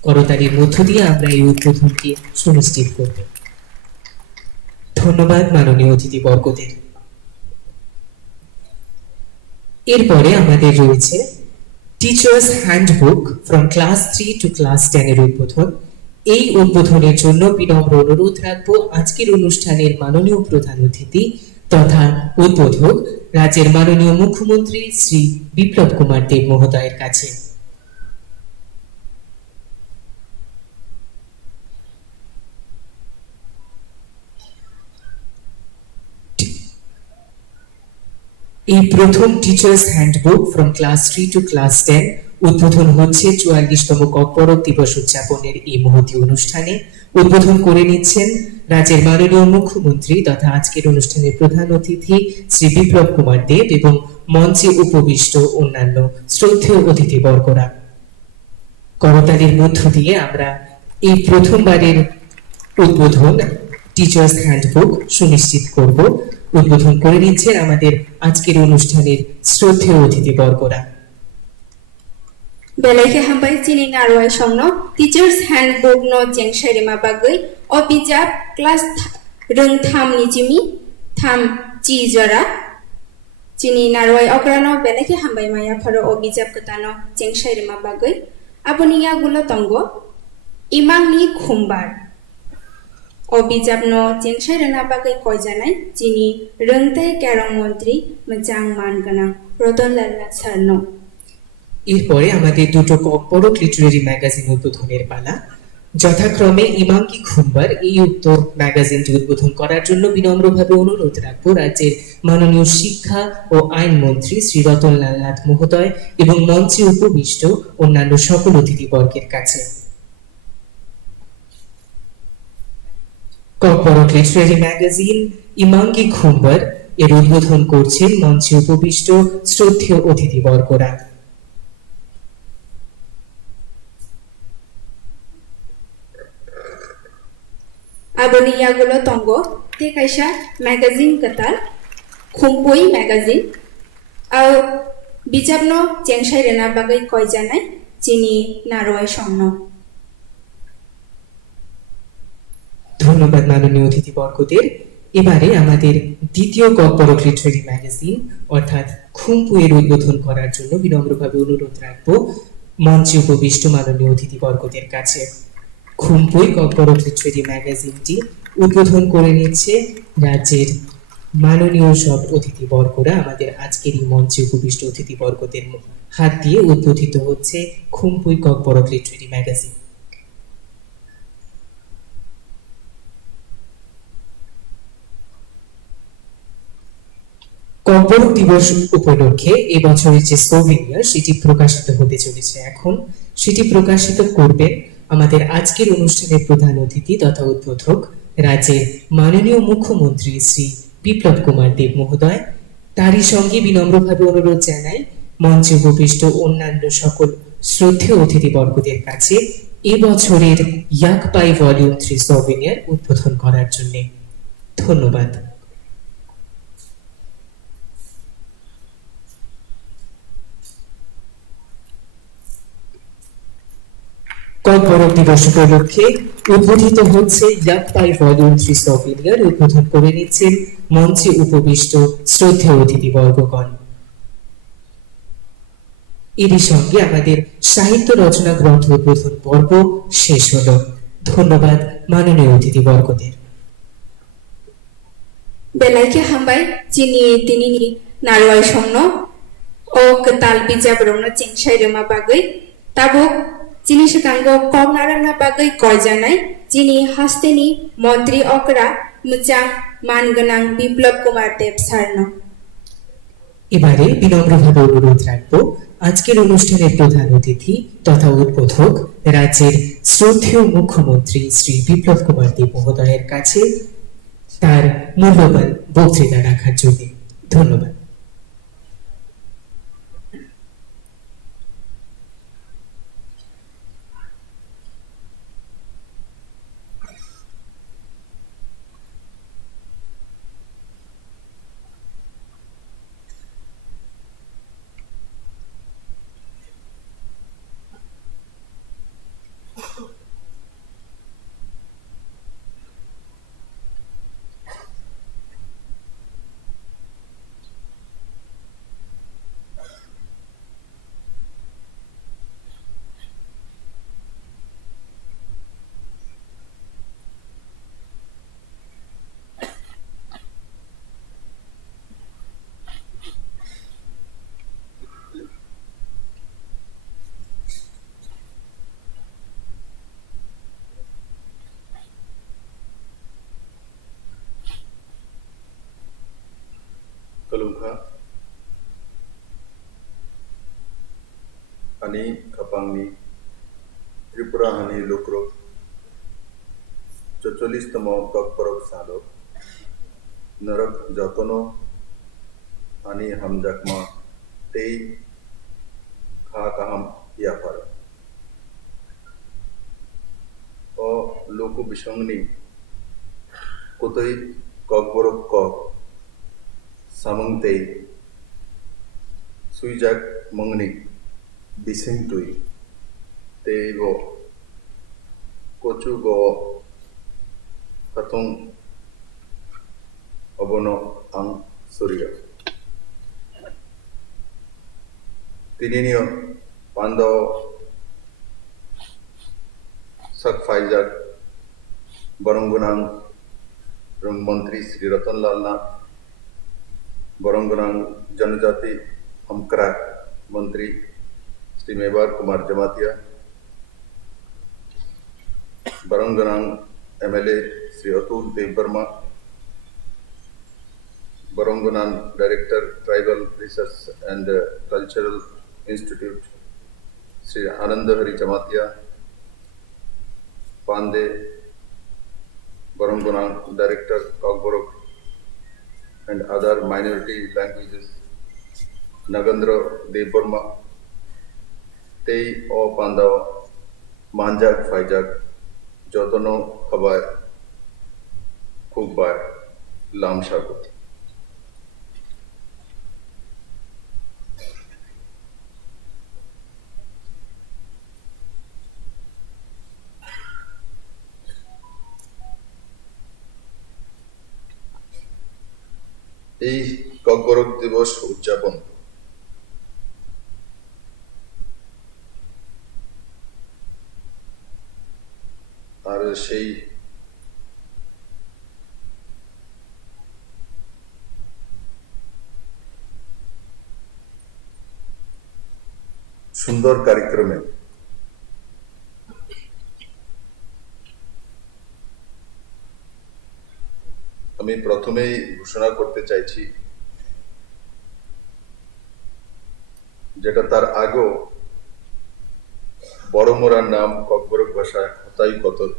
করতালির মধ্য দিয়ে আমরা এই উদ্বোধনকে সুনিশ্চিত করব। ধন্যবাদ মাননীয় অতিথিবর্গদের। এরপরে আমাদের রয়েছে teachers handbook from class 3 to class 10 এর উদ্বোধন। এই উদ্বোধনের জন্য বিনম্র অনুরোধ রাখবো আজকের অনুষ্ঠানের মাননীয় প্রধান অতিথি তথা উদ্বোধক রাজ্যের মাননীয় মুখ্যমন্ত্রী শ্রী বিপ্লব কুমার দেব মহোদয়ের কাছে। এই প্রথম teachers handbook from class 3 to class 10 উদ্বোধন হচ্ছে 44তম ককবরক দিবস উদযাপনের এই মহতী অনুষ্ঠানে। উদ্বোধন করে নিচ্ছেন রাজ্যের মাননীয় মুখ্যমন্ত্রী তথা আজকের অনুষ্ঠানের প্রধান অতিথি শ্রী বিপ্লব কুমার দেব এবং মঞ্চে উপবিষ্ট অন্যান্য শ্রদ্ধেয় অতিথিবর্গরা। করতালির মধ্য দিয়ে আমরা এই প্রথমবারের উদ্বোধন টিচার্স হ্যান্ডবুক সুনিশ্চিত করব। উদ্বোধন করে নিচ্ছেন আমাদের আজকের অনুষ্ঠানের শ্রদ্ধেয় অতিথিবর্গরা। Belai hambai chini narwai songno teachers handbook no jengshai ma bagai o bijap class rung tham ni jimi tham chi jara chini narwai okrano belai hambai maya pharo o bijap katano jengshai ma bagai aboni ya gulo tongo imang ni khumbar o bijap no jengshai na bagai koi janai chini rungte kerong mantri majang man ganang Roton Lalna sarno। এরপরে আমাদের দুটো Kokborok literary magazine উদ্বোধনের পালা। যথাক্রমে ইমাঙ্গি খুম্বার এই উক্ত ম্যাগাজিনটি উদ্বোধন করার জন্য বিনম্রভাবে অনুরোধ রাখবো রাজ্যের মাননীয় শিক্ষা ও আইন মন্ত্রী শ্রী রতনলাল নাথ মহোদয় এবং মঞ্চে উপবিষ্ট অন্যান্য সকল অতিথিবর্গের কাছে। ককবরক লিটারেরি ম্যাগাজিন ইমাঙ্গি খুম্বার এর উদ্বোধন করছেন মঞ্চে উপবিষ্ট শ্রদ্ধেয় অতিথিবর্গরা। Aboni ya gulo tongo te kaisa magazine katal khumpui magazine au bijapno jengshai rena bagai koi janai chini narwai songno। ধন্যবাদ মাননীয় অতিথিবর্গদের। এবারে আমাদের দ্বিতীয় ককবরক লিটারেরি ম্যাগাজিন অর্থাৎ খুম্পু এর উদ্বোধন করার জন্য বিনম্রভাবে অনুরোধ রাখবো মঞ্চে উপবিষ্ট মাননীয় অতিথিবর্গদের কাছে। খুম্পুই ককবরক লিটারেরি ম্যাগাজিনটি উদ্বোধন করে নিচ্ছে রাজ্যের মাননীয় সব অতিথিবর্গরা। আমাদের আজকের এই মঞ্চে উপবিষ্ট অতিথিবর্গদের হাত দিয়ে উদ্বোধিত হচ্ছে খুম্পুই ককবরক লিটারেরি ম্যাগাজিন। ককবরক দিবস উপলক্ষে এবছরের যে সোভিনিয়ার সেটি প্রকাশিত হতে চলেছে। এখন সেটি প্রকাশিত করবেন আমাদের আজকের অনুষ্ঠানের প্রধান অতিথি তথা উদ্বোধক রাজ্যের মাননীয় মুখ্যমন্ত্রী শ্রী বিপ্লব কুমার দেব মহোদয়। তারই সঙ্গে বিনম্রভাবে অনুরোধ জানাই মঞ্চে উপবিষ্ট অন্যান্য সকল শ্রদ্ধেয় অতিথিবর্গদের কাছে এবছরের ইয়াকপাই ভলিউম 3 সোভিনিয়ার উদ্বোধন করার জন্য। ধন্যবাদ। ককবরক দিবস উপলক্ষে উদ্বোধিত হচ্ছে ইয়াকপাই ভলিউম 3 সোভিনিয়ার। উদ্বোধন করে নিচ্ছেন মঞ্চে উপবিষ্ট শ্রদ্ধেয় অতিথিবর্গগণ। এরই সঙ্গে আমাদের সাহিত্য রচনা গ্রন্থ উদ্বোধন পর্ব শেষ হলো। ধন্যবাদ মাননীয় অতিথিবর্গদের। Belai hambai chini tinini narwai songno o katal bijap rongno jengshai rema bagai tabuk chini sekango kok narangna bagai koi janai chini hasteni mantri okra muchang মান ganang বিপ্লব কুমার দেব সারনো। এবারে বিনম্রভাবে অনুরোধ রাখবো আজকের অনুষ্ঠানের প্রধান অতিথি তথা উদ্বোধক রাজ্যের শ্রদ্ধেয় মুখ্যমন্ত্রী শ্রী বিপ্লব কুমার দেব মহোদয়ের কাছে তার মূল্যবান বক্তৃতা রাখার জন্য। ধন্যবাদ। Ani Kapangni Tripura Hani Lukro 44তম Kokborok Salo Narak Jotono Ani Hamjakma Tei Kha Kaham Iafar O Loku Bishongni Kutoi Kokborok Kok Samang Tei Suijak Mangni Bising Tui Tei Go Kochu Go Katong Abono Ang Surya Tininio Pando Sak Faijak Barongunang Rung Mantri Sri Ratan Lalna Barongunang Janujati Amkrak Mantri Sri Mebar Kumar Jamatia Barongunang MLA Sri Atul Dev Burma Barongunan Director Tribal Research and Cultural Institute Sri Anandahari Jamatia Pande Barongunan Director Kokborok and other minority languages Nagandra Dev Burma Tei O Pandao Manjak Faijak Jotono Khabai Kokbai Lam Shagut এই ককবরক দিবস উদযাপন আর সেই সুন্দর কার্যক্রমে আমি প্রথমেই ঘোষণা করতে চাইছি যেটা তার আগেও বড়মোরার নাম ককবরক ভাষায় হতাই কতল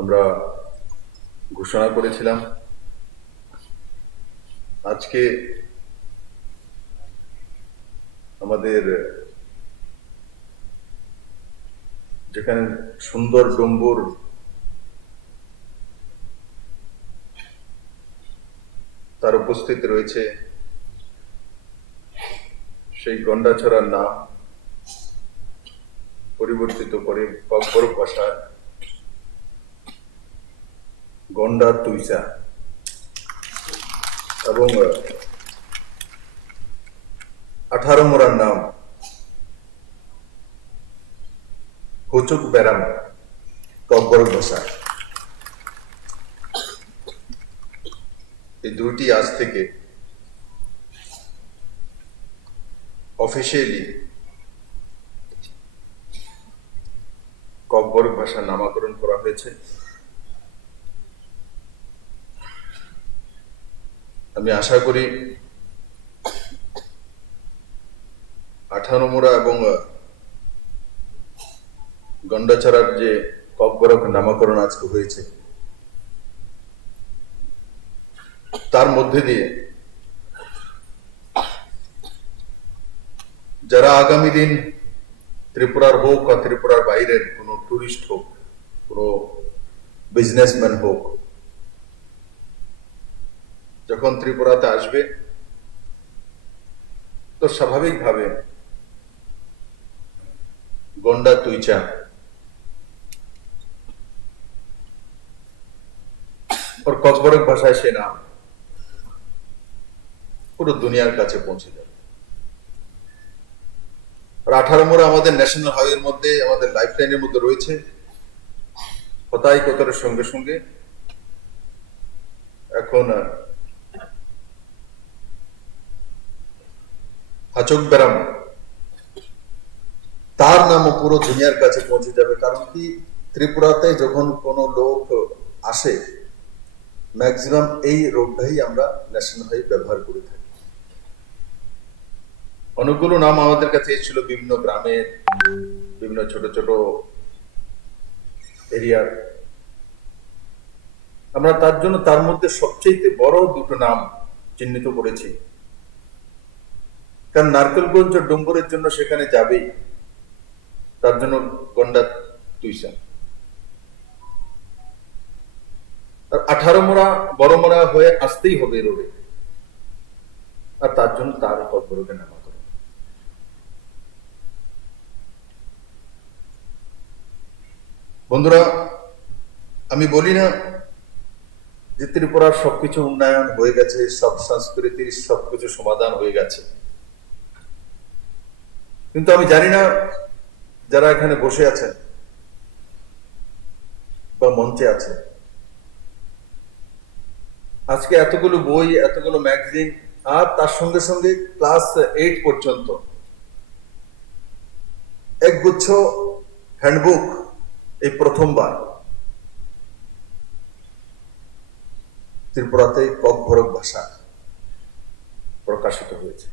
আমরা ঘোষণা করেছিলাম আজকে আমাদের যেখানে সুন্দর ডম্বুর তার উপস্থিত রয়েছে সেই গন্ডাছড়ার নাম পরিবর্তিত করে ককবরক ভাষায় গন্ডা তুইসা এবং 18 মোড়ার নাম হুচুক বেরাম ককবরক ভাষায় এই দুটি আজ থেকে অফিসিয়ালি ককবরক ভাষার নামকরণ করা হয়েছে আমি আশা করি 18 মোড়া এবং গন্ডাছড়ার যে ককবরক নামকরণ আজকে হয়েছে তার মধ্যে দিয়ে যারা আগামী দিন ত্রিপুরার হোক বা ত্রিপুরার বাইরের কোনো টুরিস্ট হোক কোনো বিজনেসম্যান হোক যখন ত্রিপুরাতে আসবে তো স্বাভাবিকভাবে গন্ডা তুইচা और ককবরক ভাষায় সে নাম পুরো দুনিয়ার কাছে পৌঁছে যাবে আর 18 মোড়া আমাদের ন্যাশনাল হাইওয়ের মধ্যে আমাদের লাইফলাইনের মধ্যে রয়েছে হতাই কোতরের সঙ্গে সঙ্গে এখন হাচক বেরাম তার নামও পুরো দুনিয়ার কাছে পৌঁছে যাবে কারণ কি ত্রিপুরাতে যখন কোনো লোক আসে ম্যাক্সিমাম এই রোডটাই আমরা ন্যাশনাল হাইওয়ে ব্যবহার করে থাকি অনেকগুলো নাম আমাদের কাছে এসেছিল বিভিন্ন গ্রামের, বিভিন্ন ছোট ছোট এরিয়ার। আমরা তার জন্য তার মধ্যে সবচেয়ে বড় দুটো নাম চিহ্নিত করেছি, কারণ নারকেলগঞ্জ ও ডুম্বরের জন্য সেখানে যাবেই, তার জন্য গন্ডার তুইসা আর 18 মোড়া বড় মোড়া হয়ে আসতেই হবে রোডে, আর তার জন্য তার ককবরকে নামাকরণ। বন্ধুরা, আমি বলি না যে ত্রিপুরার সবকিছু উন্নয়ন হয়ে গেছে, সব সংস্কৃতির সবকিছু সমাধান হয়ে গেছে, কিন্তু আমি জানি না যারা এখানে বসে আছেন বা মঞ্চে আছে, আজকে এতগুলো বই, এতগুলো ম্যাগাজিন, আর তার সঙ্গে সঙ্গে ক্লাস 8 পর্যন্ত একগুচ্ছ হ্যান্ডবুক এই প্রথমবার ত্রিপুরাতে ককবরক ভাষা প্রকাশিত হয়েছে।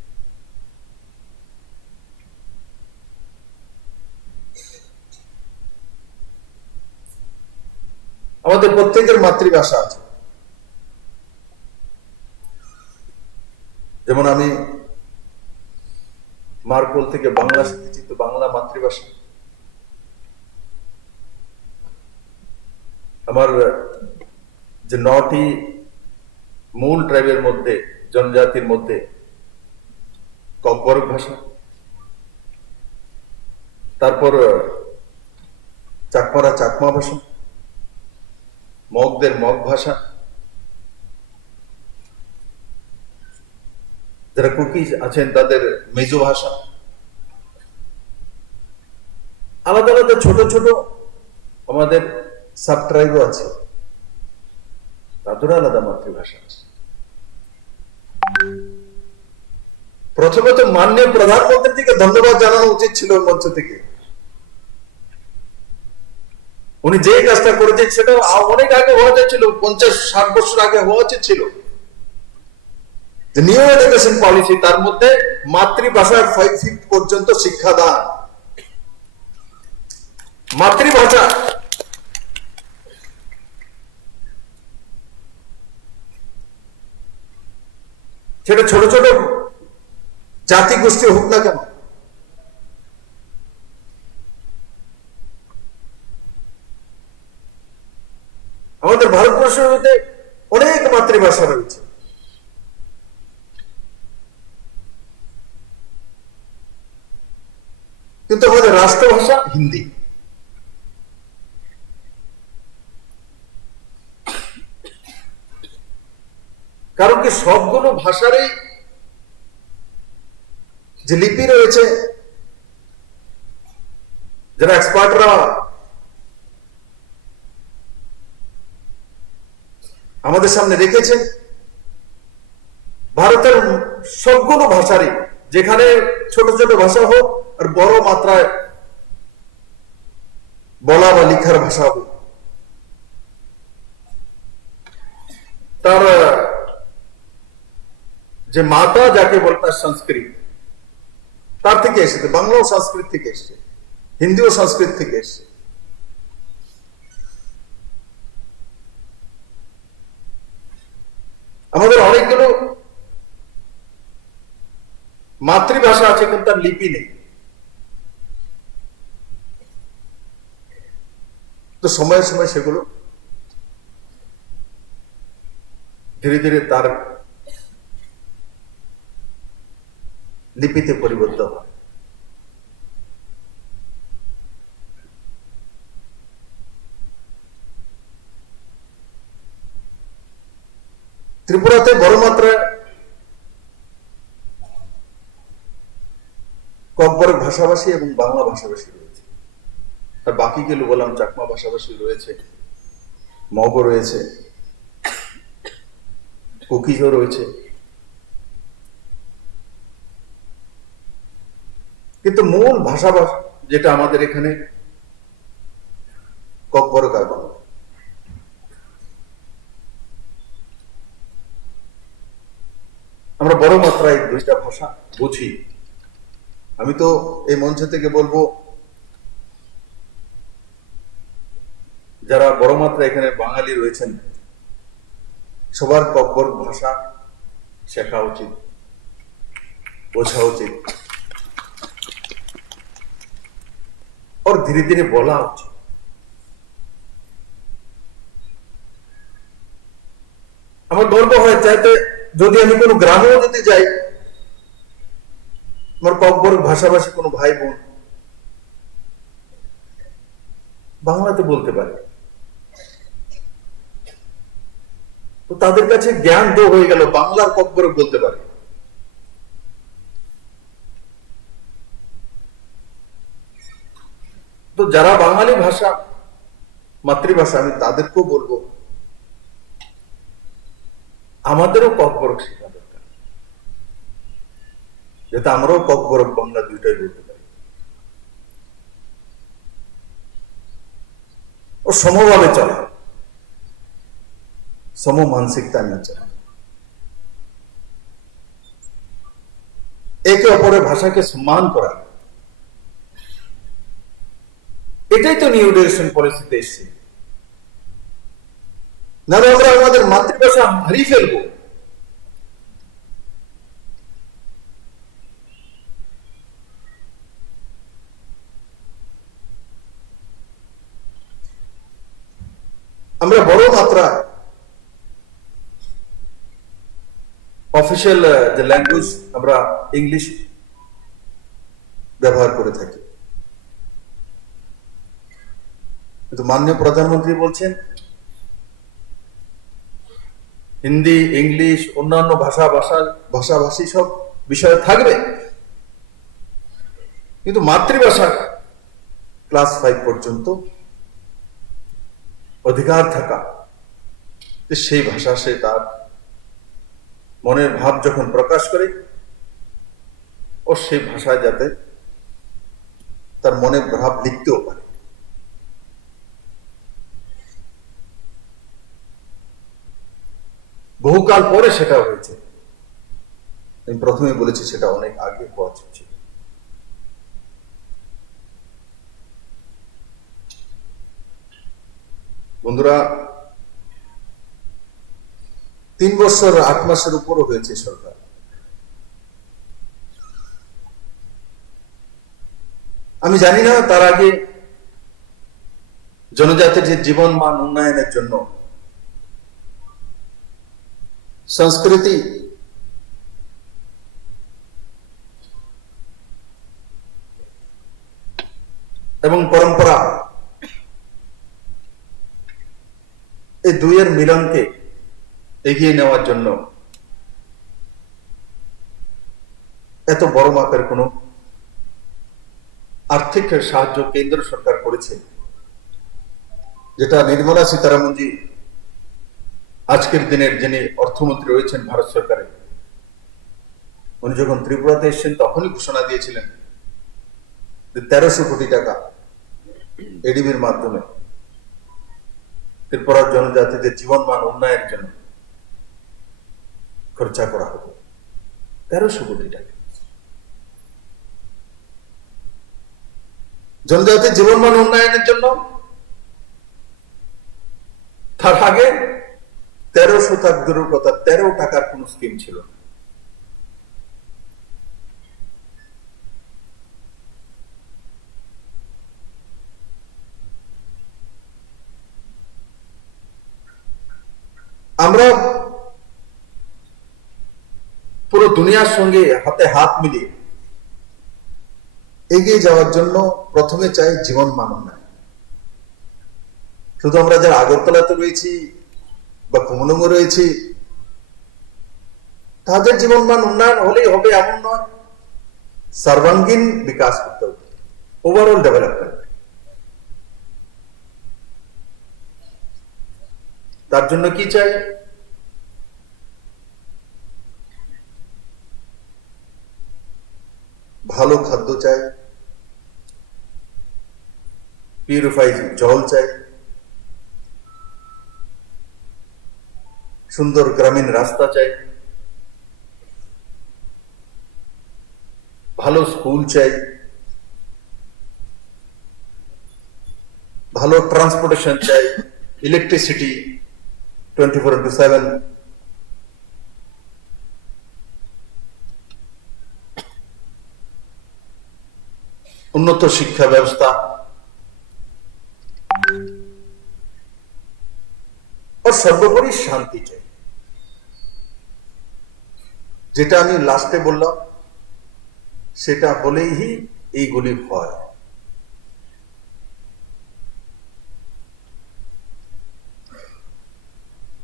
আমাদের প্রত্যেকের মাতৃভাষা আছে, যেমন আমি মার কোল থেকে বাংলা শিখেছি, তো বাংলা মাতৃভাষা। আমার যে 9টি মূল ট্রাইবের মধ্যে, জনজাতির মধ্যে ককবরক ভাষা, তারপর চাকমারা চাকমা ভাষা, মগদের মগ ভাষা, যারা কুকি আছেন তাদের মেজো ভাষা, আলাদা আলাদা ছোট ছোট আমাদের সাব ট্রাইবও আছে, তাদের আলাদা মাতৃভাষা আছে। প্রথমত মাননীয় প্রধানমন্ত্রীকে ধন্যবাদ জানানো উচিত ছিল মঞ্চ থেকে। উনি যে কাজটা করেছেন সেটা অনেক আগে হওয়া যাচ্ছিল, 50-60 বছর আগে হওয়া উচিত ছিল। নিউ এডুকেশন পলিসি, তার মধ্যে মাতৃভাষায় 5 পর্যন্ত শিক্ষাদান, মাতৃভাষা। সেটা ছোট ছোট জাতি গোষ্ঠী হোক না কেন, আমাদের ভারতবর্ষের মধ্যে অনেক মাতৃভাষা রয়েছে, কিন্তু আমাদের রাষ্ট্রভাষা হিন্দি। কারণ কি সবগুলো ভাষারই যে লিপি রয়েছে, যারা এক্সপার্টরা আমাদের সামনে রেখেছেন, ভারতের সবগুলো ভাষারই, যেখানে ছোট ছোট ভাষা হোক আর বড় মাত্রায় বলা বা লিখার ভাষা হোক, তার যে মাতা যাকে বলতে সংস্কৃত, তার থেকে এসেছে। বাংলাও সংস্কৃত থেকে এসছে, হিন্দিও সংস্কৃত থেকে এসছে। আমাদের অনেকগুলো মাতৃভাষা আছে, কিন্তু তার লিপি নেই। তো সময়ে সময়ে সেগুলো ধীরে ধীরে তার লিপিতে পরিবর্তন হয়। ত্রিপুরাতে বড় মাত্রায় ককবরক ভাষাভাষী এবং বাংলা ভাষাভাষী রয়েছে, আর বাকি গুলো বললাম চাকমা ভাষাভাষী রয়েছে, মগও রয়েছে, কুকিজও রয়েছে। কিন্তু মূল ভাষা যেটা আমাদের এখানে ককবরক আর বাংলা। আমরা বড় মাত্রায় দুইটা ভাষা বুঝি, আমি তো এই মঞ্চ থেকে বলবো, যারা বড় মাত্রা এখানে বাঙালি রয়েছেন, সবার ককবরক ভাষা শেখা উচিত, বোঝা উচিত, और ধীরে ধীরে বলা উচিত। আমার গর্ব হয়, চাইতে যদি আমি কোনো গ্রামেও যদি যাই, আমার ককবরক ভাষাভাষী কোনো ভাই বোন বাংলাতে বলতে পারে, তো তাদের কাছে জ্ঞান তো হয়ে গেল, বাংলার ককবরক বলতে পারে। তো যারা বাঙালি ভাষা মাতৃভাষা, আমি তাদেরকেও বলবো আমাদেরও ককবরক শেখা দরকার, যাতে আমরাও ককবরক বাংলা দুইটাই বলতে পারি ও সমভাবে চলা, সম মানসিকতা নিয়ে চলা, একে অপরের ভাষাকে সম্মান করা। এটাই তো নিউ এডুকেশন পলিসিতে এসছে, না আমরা আমাদের মাতৃভাষা হারিয়ে ফেলবো। আমরা বড় মাত্রা অফিসিয়াল যে ল্যাঙ্গুয়েজ আমরা ইংলিশ ব্যবহার করে থাকি, কিন্তু মাননীয় প্রধানমন্ত্রী বলছেন হিন্দি, ইংলিশ, অন্যান্য ভাষাভাষী সব বিষয় থাকবে, কিন্তু মাতৃভাষা ক্লাস 5 পর্যন্ত অধিকার থাকা, যে সেই ভাষা সে তার মনের ভাব যখন প্রকাশ করে, ও সেই ভাষায় যাতে তার মনের ভাব লিখতেও পারে। বহুকাল পরে সেটা হয়েছে, আমি প্রথমে বলেছি সেটা অনেক আগে হওয়া ছিল। বন্ধুরা, 3 বছর 8 মাসের উপরও হয়েছে সরকার। আমি জানি না তার আগে জনজাতির যে জীবন মান উন্নয়নের জন্য সংস্কৃতি এবং পরম্পরা, এই দুইয়ের মিলনকে এগিয়ে নেওয়ার জন্য এত বড় মাপের কোন আর্থিক সাহায্য কেন্দ্র সরকার করেছে, যেটা নির্মলা সীতারামনজি আজকের দিনের যিনি অর্থমন্ত্রী রয়েছেন ভারত সরকারের, উনি যখন ত্রিপুরাতে এসেছেন তখনই ঘোষণা দিয়েছিলেন যে 1300 কোটি টাকা এডিবির মাধ্যমে ত্রিপুরার জনজাতিদের জীবনমান উন্নয়নের জন্য খরচা করা হবে। 1300 কোটি টাকা জনজাতির জীবনমান উন্নয়নের জন্য। তার আগে 13 শতাব্দীর কথা 13 টাকার কোন স্কিম ছিল না। আমরা পুরো দুনিয়ার সঙ্গে হাতে হাত মিলিয়ে এগিয়ে যাওয়ার জন্য প্রথমে চাই জীবন মান উন্নয়ন। শুধু আমরা যারা আগরতলাতে রয়েছি বা কুমনঙ্গে রয়েছি তাদের জীবন মান উন্নয়ন হলেই হবে এমন নয়, সর্বাঙ্গীন বিকাশ করতে হবে, ওভারঅল ডেভেলপমেন্ট। তার জন্য কি চাই? ভালো খাদ্য চাই, পিউরিফাইড জল চাই, সুন্দর গ্রামীণ রাস্তা চাই, ভালো স্কুল চাই, ভালো ট্রান্সপোর্টেশন চাই, ইলেকট্রিসিটি 24/7, উন্নত শিক্ষা ব্যবস্থা, আর সর্বোপরি শান্তি চাই। যেটা আমি লাস্টে বললাম সেটা হলেই এইগুলি হয়।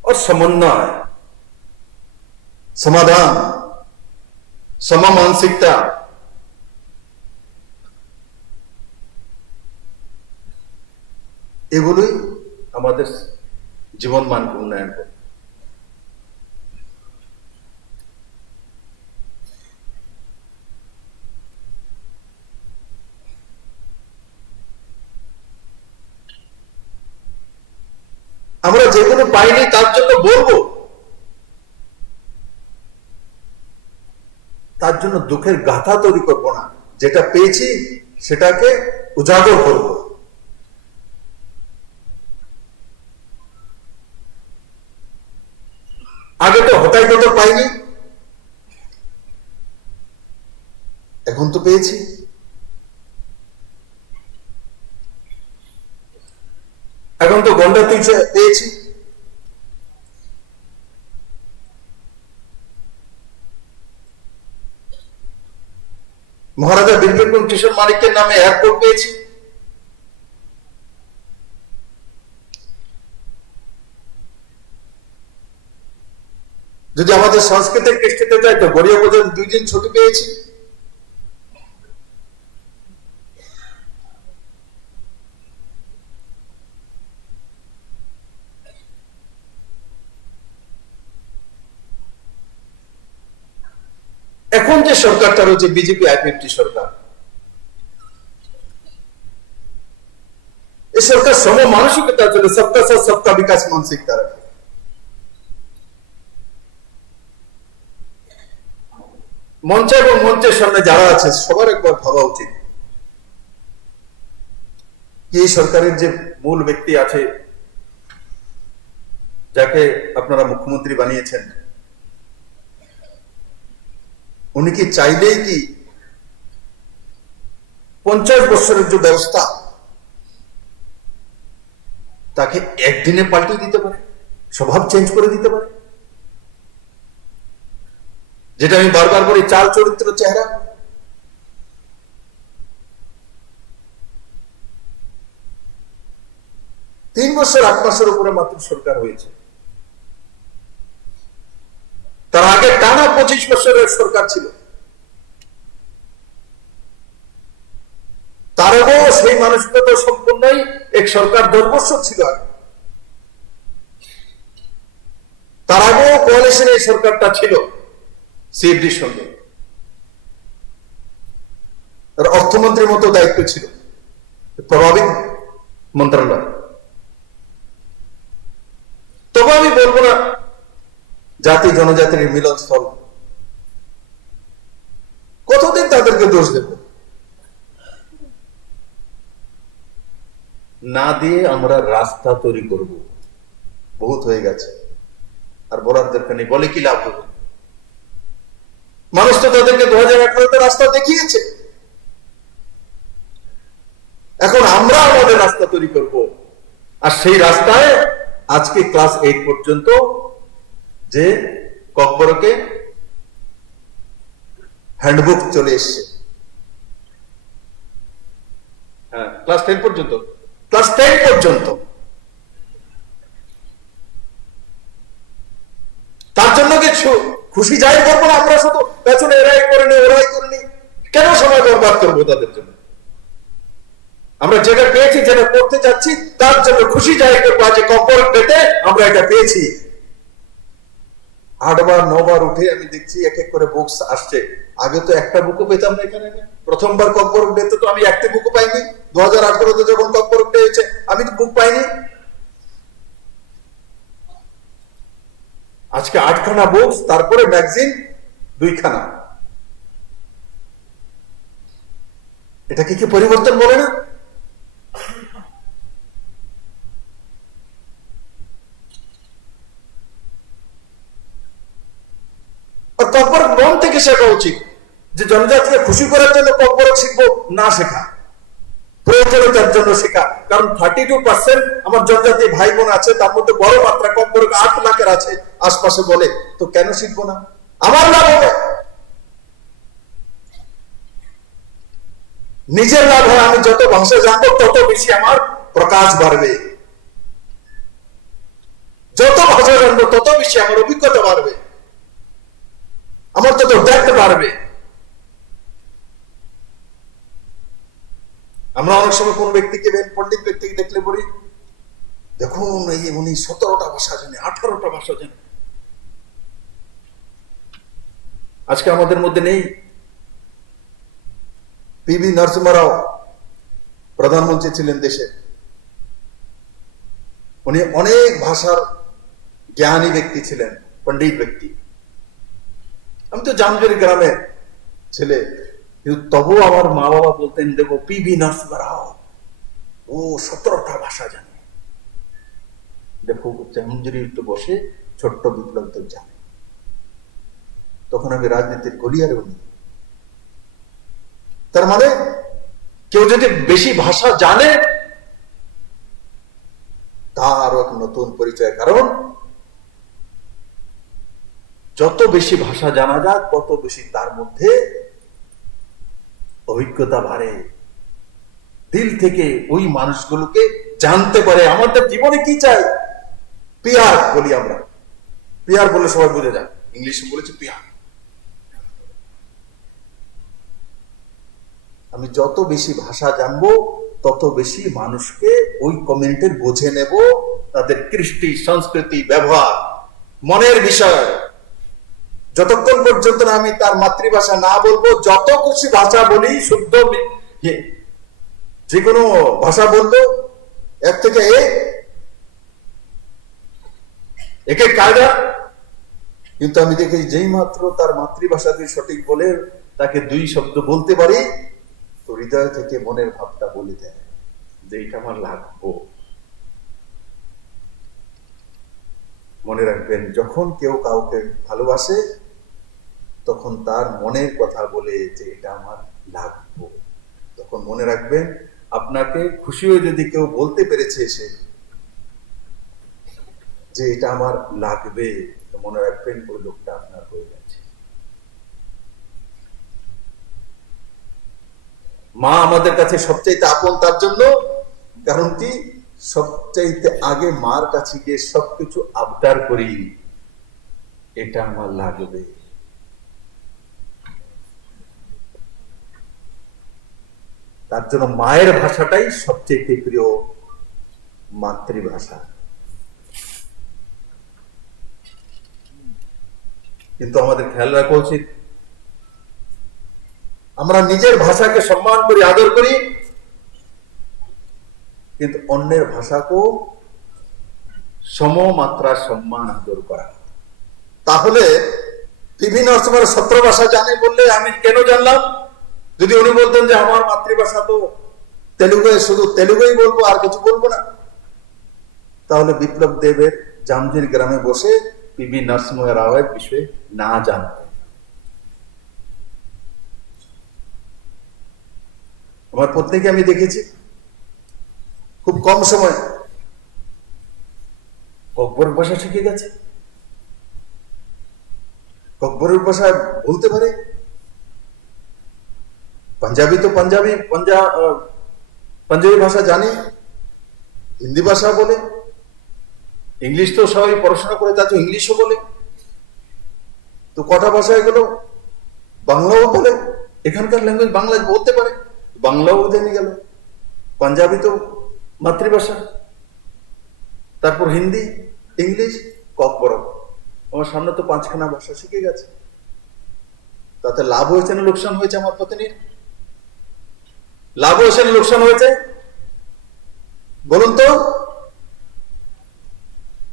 और समन्वय, समाधान, सममानसिकता, এগুলোই আমাদের জীবন মানকে উন্নয়ন করে। আমরা যেগুলো পাইনি তার জন্য বলবো, তার জন্য দুঃখের গাথা তৈরি করব না, যেটা পেয়েছি সেটাকে উজাগর করব। আগে তো হঠাৎ করে পাইনি, এখন তো পেয়েছি। এখন তো গন্ডা তুলছে পেয়েছি। মহারাজা বীরবিক্রম কিশোর মানিক্যের নামে এয়ারপোর্ট পেয়েছি। যদি আমাদের সংস্কৃতির কৃষ্টিতে যায় তো গড়িয়া পর্যন্ত 2 দিন ছুটি পেয়েছি। এখন যে সরকারটা রয়েছে বিজেপি আইপিএফটি সরকার, এই সরকার সম মানসিকতা চলে, সবকা সাথ সবকা বিকাশ মানসিকতা রাখে। মঞ্চে এবং মঞ্চের সামনে যারা আছে সবার একবার ভাবা উচিত কি এই সরকারের যে মূল ব্যক্তি আছে, যাকে আপনারা মুখ্যমন্ত্রী বানিয়েছেন, উনি কি চাইলেই কি 50 বছরের যে ব্যবস্থা তাকে একদিনে পাল্টে দিতে পারে, স্বভাব চেঞ্জ করে দিতে পারে? যেটা আমি বারবার বলি, চাল চরিত্র চেহারা। তিন বছর 8 মাসের উপরে মাত্র সরকার হয়েছে। তার আগে টানা 25 বছরের সরকার ছিল। তার আগেও সেই মানসিকতা সম্পূর্ণই এক সরকার 10 বছর ছিল আগে। তার আগেও কোয়ালিশনের এই সরকারটা ছিল সিএফডির সঙ্গে, তার অর্থমন্ত্রীর মতো দায়িত্ব ছিল, প্রভাবিত মন্ত্রণালয়। তবে আমি বলবো না জাতি জনজাতির মিলনস্থল, কতদিন তাদেরকে দোষ দেব? না দিয়ে আমরা রাস্তা তৈরি করব, বহুত হয়ে গেছে, আর বলার দরকার নেই। বলে কি লাভ হবে? মানুষ তো তাদেরকে 2018-তে রাস্তা দেখিয়েছে। এখন আমরা আমাদের রাস্তা তৈরি করব, আর সেই রাস্তায় আজকে ক্লাস 8 পর্যন্ত যে ককবরকে হ্যান্ডবুক চলে এসছে, হ্যাঁ ক্লাস 10 পর্যন্ত, ক্লাস 10 পর্যন্ত। তার জন্য কিছু খুশি জাহির করবো না আমরা, শুধু পেছনে এরাই করেনি ওরাই করেনি, কেন সময় বরবাদ করবো তাদের জন্য? আমরা যেটা পেয়েছি, যেটা করতে যাচ্ছি, তার জন্য খুশি জাহির করবো। আজ ককবরক পেতে আমরা এটা পেয়েছি। 8 বার 9 বার উঠে আমি দেখছি এক এক করে বুকস আসছে। আগে তো একটা বুকও পেতাম না এখানে। প্রথমবার ককবরক ডেতে তো আমি একটা বুকও পাইনি। 2018-তে যখন ককবরক ডে হয়েছে আমি তো বুক পাইনি। আজকে 8খানা বুকস, তারপরে ম্যাগাজিন 2খানা। এটাকে কি পরিবর্তন বলে না? আর ককবরক মন থেকে শেখা উচিত যে জনজাতিকে খুশি করার জন্য ককবরক শিখবো না, শেখা প্রয়োজনীয়তার জন্য শেখা। কারণ 32% আমার জনজাতি ভাই বোন আছে, তার মধ্যে বড় মাত্রা ককবরক 8 লাখের আছে আশপাশে, বলে তো কেন শিখবো না? আমার লাভ হবে, নিজের লাভ হয়। আমি যত ভাষা জানবো তত বেশি আমার প্রকাশ বাড়বে, যত ভাষা জানবো তত বেশি আমার অভিজ্ঞতা বাড়বে, আমার তত ডেপথ বাড়বে। আমরা অনেক সময় কোন ব্যক্তিকে, পণ্ডিত ব্যক্তিকে দেখলে বলি, দেখুন এই উনি 17টা ভাষা জানে, 18টা ভাষা জানে। আজকে আমাদের মধ্যে নেই। পিবি নরসিংহ রাও প্রধানমন্ত্রী ছিলেন দেশে, উনি অনেক ভাষার জ্ঞানী ব্যক্তি ছিলেন, পণ্ডিত ব্যক্তি। আমি তো জামজুরি গ্রামের ছেলে, কিন্তু তবুও আমার মা বাবা বলতেন, দেখো পিবি নরসিংহ রাও, ও 17টা ভাষা জানে। দেখো জামজুরি তো বসে ছোট্ট বিপ্লব তো জানে। তখন আমি রাজনীতির গলিয়ারেও নেই। তার মানে কেউ যদি বেশি ভাষা জানে তার এক নতুন পরিচয়। কারণ যত বেশি ভাষা জানা যায় তত বেশি তার মধ্যে অভিজ্ঞতা বাড়ে, দিল থেকে ওই মানুষগুলোকে জানতে পারে আমাদের জীবনে কি চাই। পিয়ার বলি আমরা, পিয়ার বলে সবাই বুঝে যায়, ইংলিশে বলেছে পিয়ার। আমি যত বেশি ভাষা জানবো তত বেশি মানুষকে ওই কমিউনিটির বুঝে নেব, তাদের কৃষ্টি, সংস্কৃতি, ব্যবহার, মনের বিষয়। যতক্ষণ পর্যন্ত না আমি তার মাতৃভাষা না বলবো, যত খুশি ভাষা বলি, শুদ্ধ যে কোনো ভাষা বলবো, এক থেকে একে কায়দা, কিন্তু আমি দেখি যেই মাত্র তার মাতৃভাষাতে সঠিক বলে তাকে 2 শব্দ বলতে পারি, তো হৃদয় থেকে মনের ভাবটা বলে দেয় যে এটা আমার লাগবো। মনে রাখবেন, যখন কেউ কাউকে ভালোবাসে তখন তার মনের কথা বলে যে এটা আমার লাগবো, তখন মনে রাখবেন আপনাকে খুশি হয়ে যদি কেউ বলতে পেরেছে এসে যে এটা আমার লাগবে, তো মনে রাখবেন ওই লোকটা আপনার হয়ে গেছে। মা আমাদের কাছে সবচাইতে আপন তার জন্য, কারণ কি সবচাইতে আগে মার কাছে গিয়ে সবকিছু আবদার করি, এটা আমার লাগবে। তার জন্য মায়ের ভাষাটাই সবচেয়ে প্রিয় মাতৃভাষা। কিন্তু আমাদের খেয়াল রাখা উচিত, আমরা নিজের ভাষাকে সম্মান করি, আদর করি, কিন্তু অন্যের ভাষাকেও সমমাত্রা সম্মান আদর করা। তাহলে পিবি নরসিংহ 17 ভাষা জানে বললে আমি কেন জানলাম? যদি উনি বলতেন যে আমার মাতৃভাষা তো তেলুগু, শুধু তেলুগুই বলবো আর কিছু বলবো না, তাহলে বিপ্লব দেবের জামজির গ্রামে বসে পিবি নরসিংহ রাওয়ের বিষয়ে না জানতেন। আমার প্রত্যেকে আমি দেখেছি খুব কম সময় ককবরক ভাষা শিখে গেছে, ককবরক ভাষা বলতে পারে। পাঞ্জাবি তো পাঞ্জাবি ভাষা জানে, হিন্দি ভাষা বলে, ইংলিশ তো সবাই পড়াশোনা করে, তা তো ইংলিশও বলে। তো কটা ভাষা এগুলো, বাংলাও বলে, এখানকার ল্যাঙ্গুয়েজ বাংলা বলতে পারে, বাংলাও জেনে গেল, পাঞ্জাবি তো মাতৃভাষা, তারপর হিন্দি, ইংলিশ, ককবরক। আমার সামনে তো 5খানা ভাষা শিখে গেছে। তাতে লাভ হয়েছে না লোকসান হয়েছে? আমার পত্নীর লাভ হয়েছে না লোকসান হয়েছে? বলুন তো,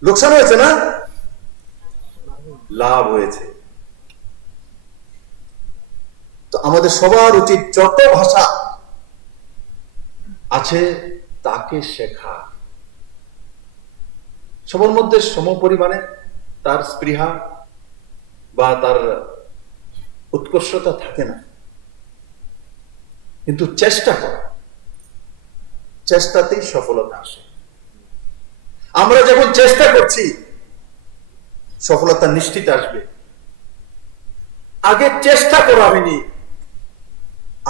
লোকসান হয়েছে না? লাভ হয়েছে। তো আমাদের সবার উচিত যত ভাষা আছে তাকে শেখা। সবার মধ্যে সম পরিমাণে তার স্পৃহা বা তার উৎকর্ষতা থাকে না, কিন্তু চেষ্টা করা, চেষ্টাতেই সফলতা আসে। আমরা যখন চেষ্টা করছি সফলতা নিশ্চিত আসবে। আগে চেষ্টা করা হয়নি,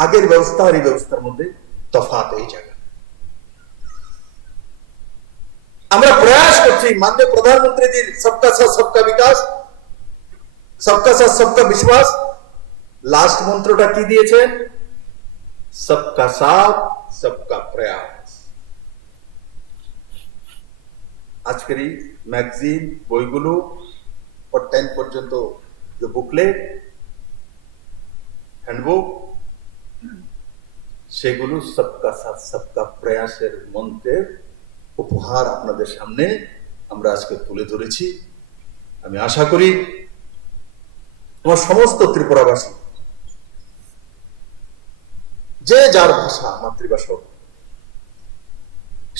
আগের ব্যবস্থা আর এই ব্যবস্থার মধ্যে তফাৎ এই জায়গা। আমরা প্রয়াস করছি মাননীয় প্রধানমন্ত্রীজির সবকা সাথ সবকা বিকাশ, সবকা সাথ সবকা বিশ্বাস, লাস্ট মন্ত্রটা কি দিয়েছেন? সবকা সাথ সবকা প্রয়াস। আজকের এই ম্যাগাজিন, বইগুলো और 10 পর্যন্ত যে বুকলেট, হ্যান্ডবুক, সেগুলো সবকা সাথ সবকা প্রয়াসের মন্ত্রের উপহার আপনাদের সামনে আমরা আজকে তুলে ধরেছি। আমি আশা করি আমার সমস্ত ত্রিপুরাবাসী যে যার ভাষা, মাতৃভাষা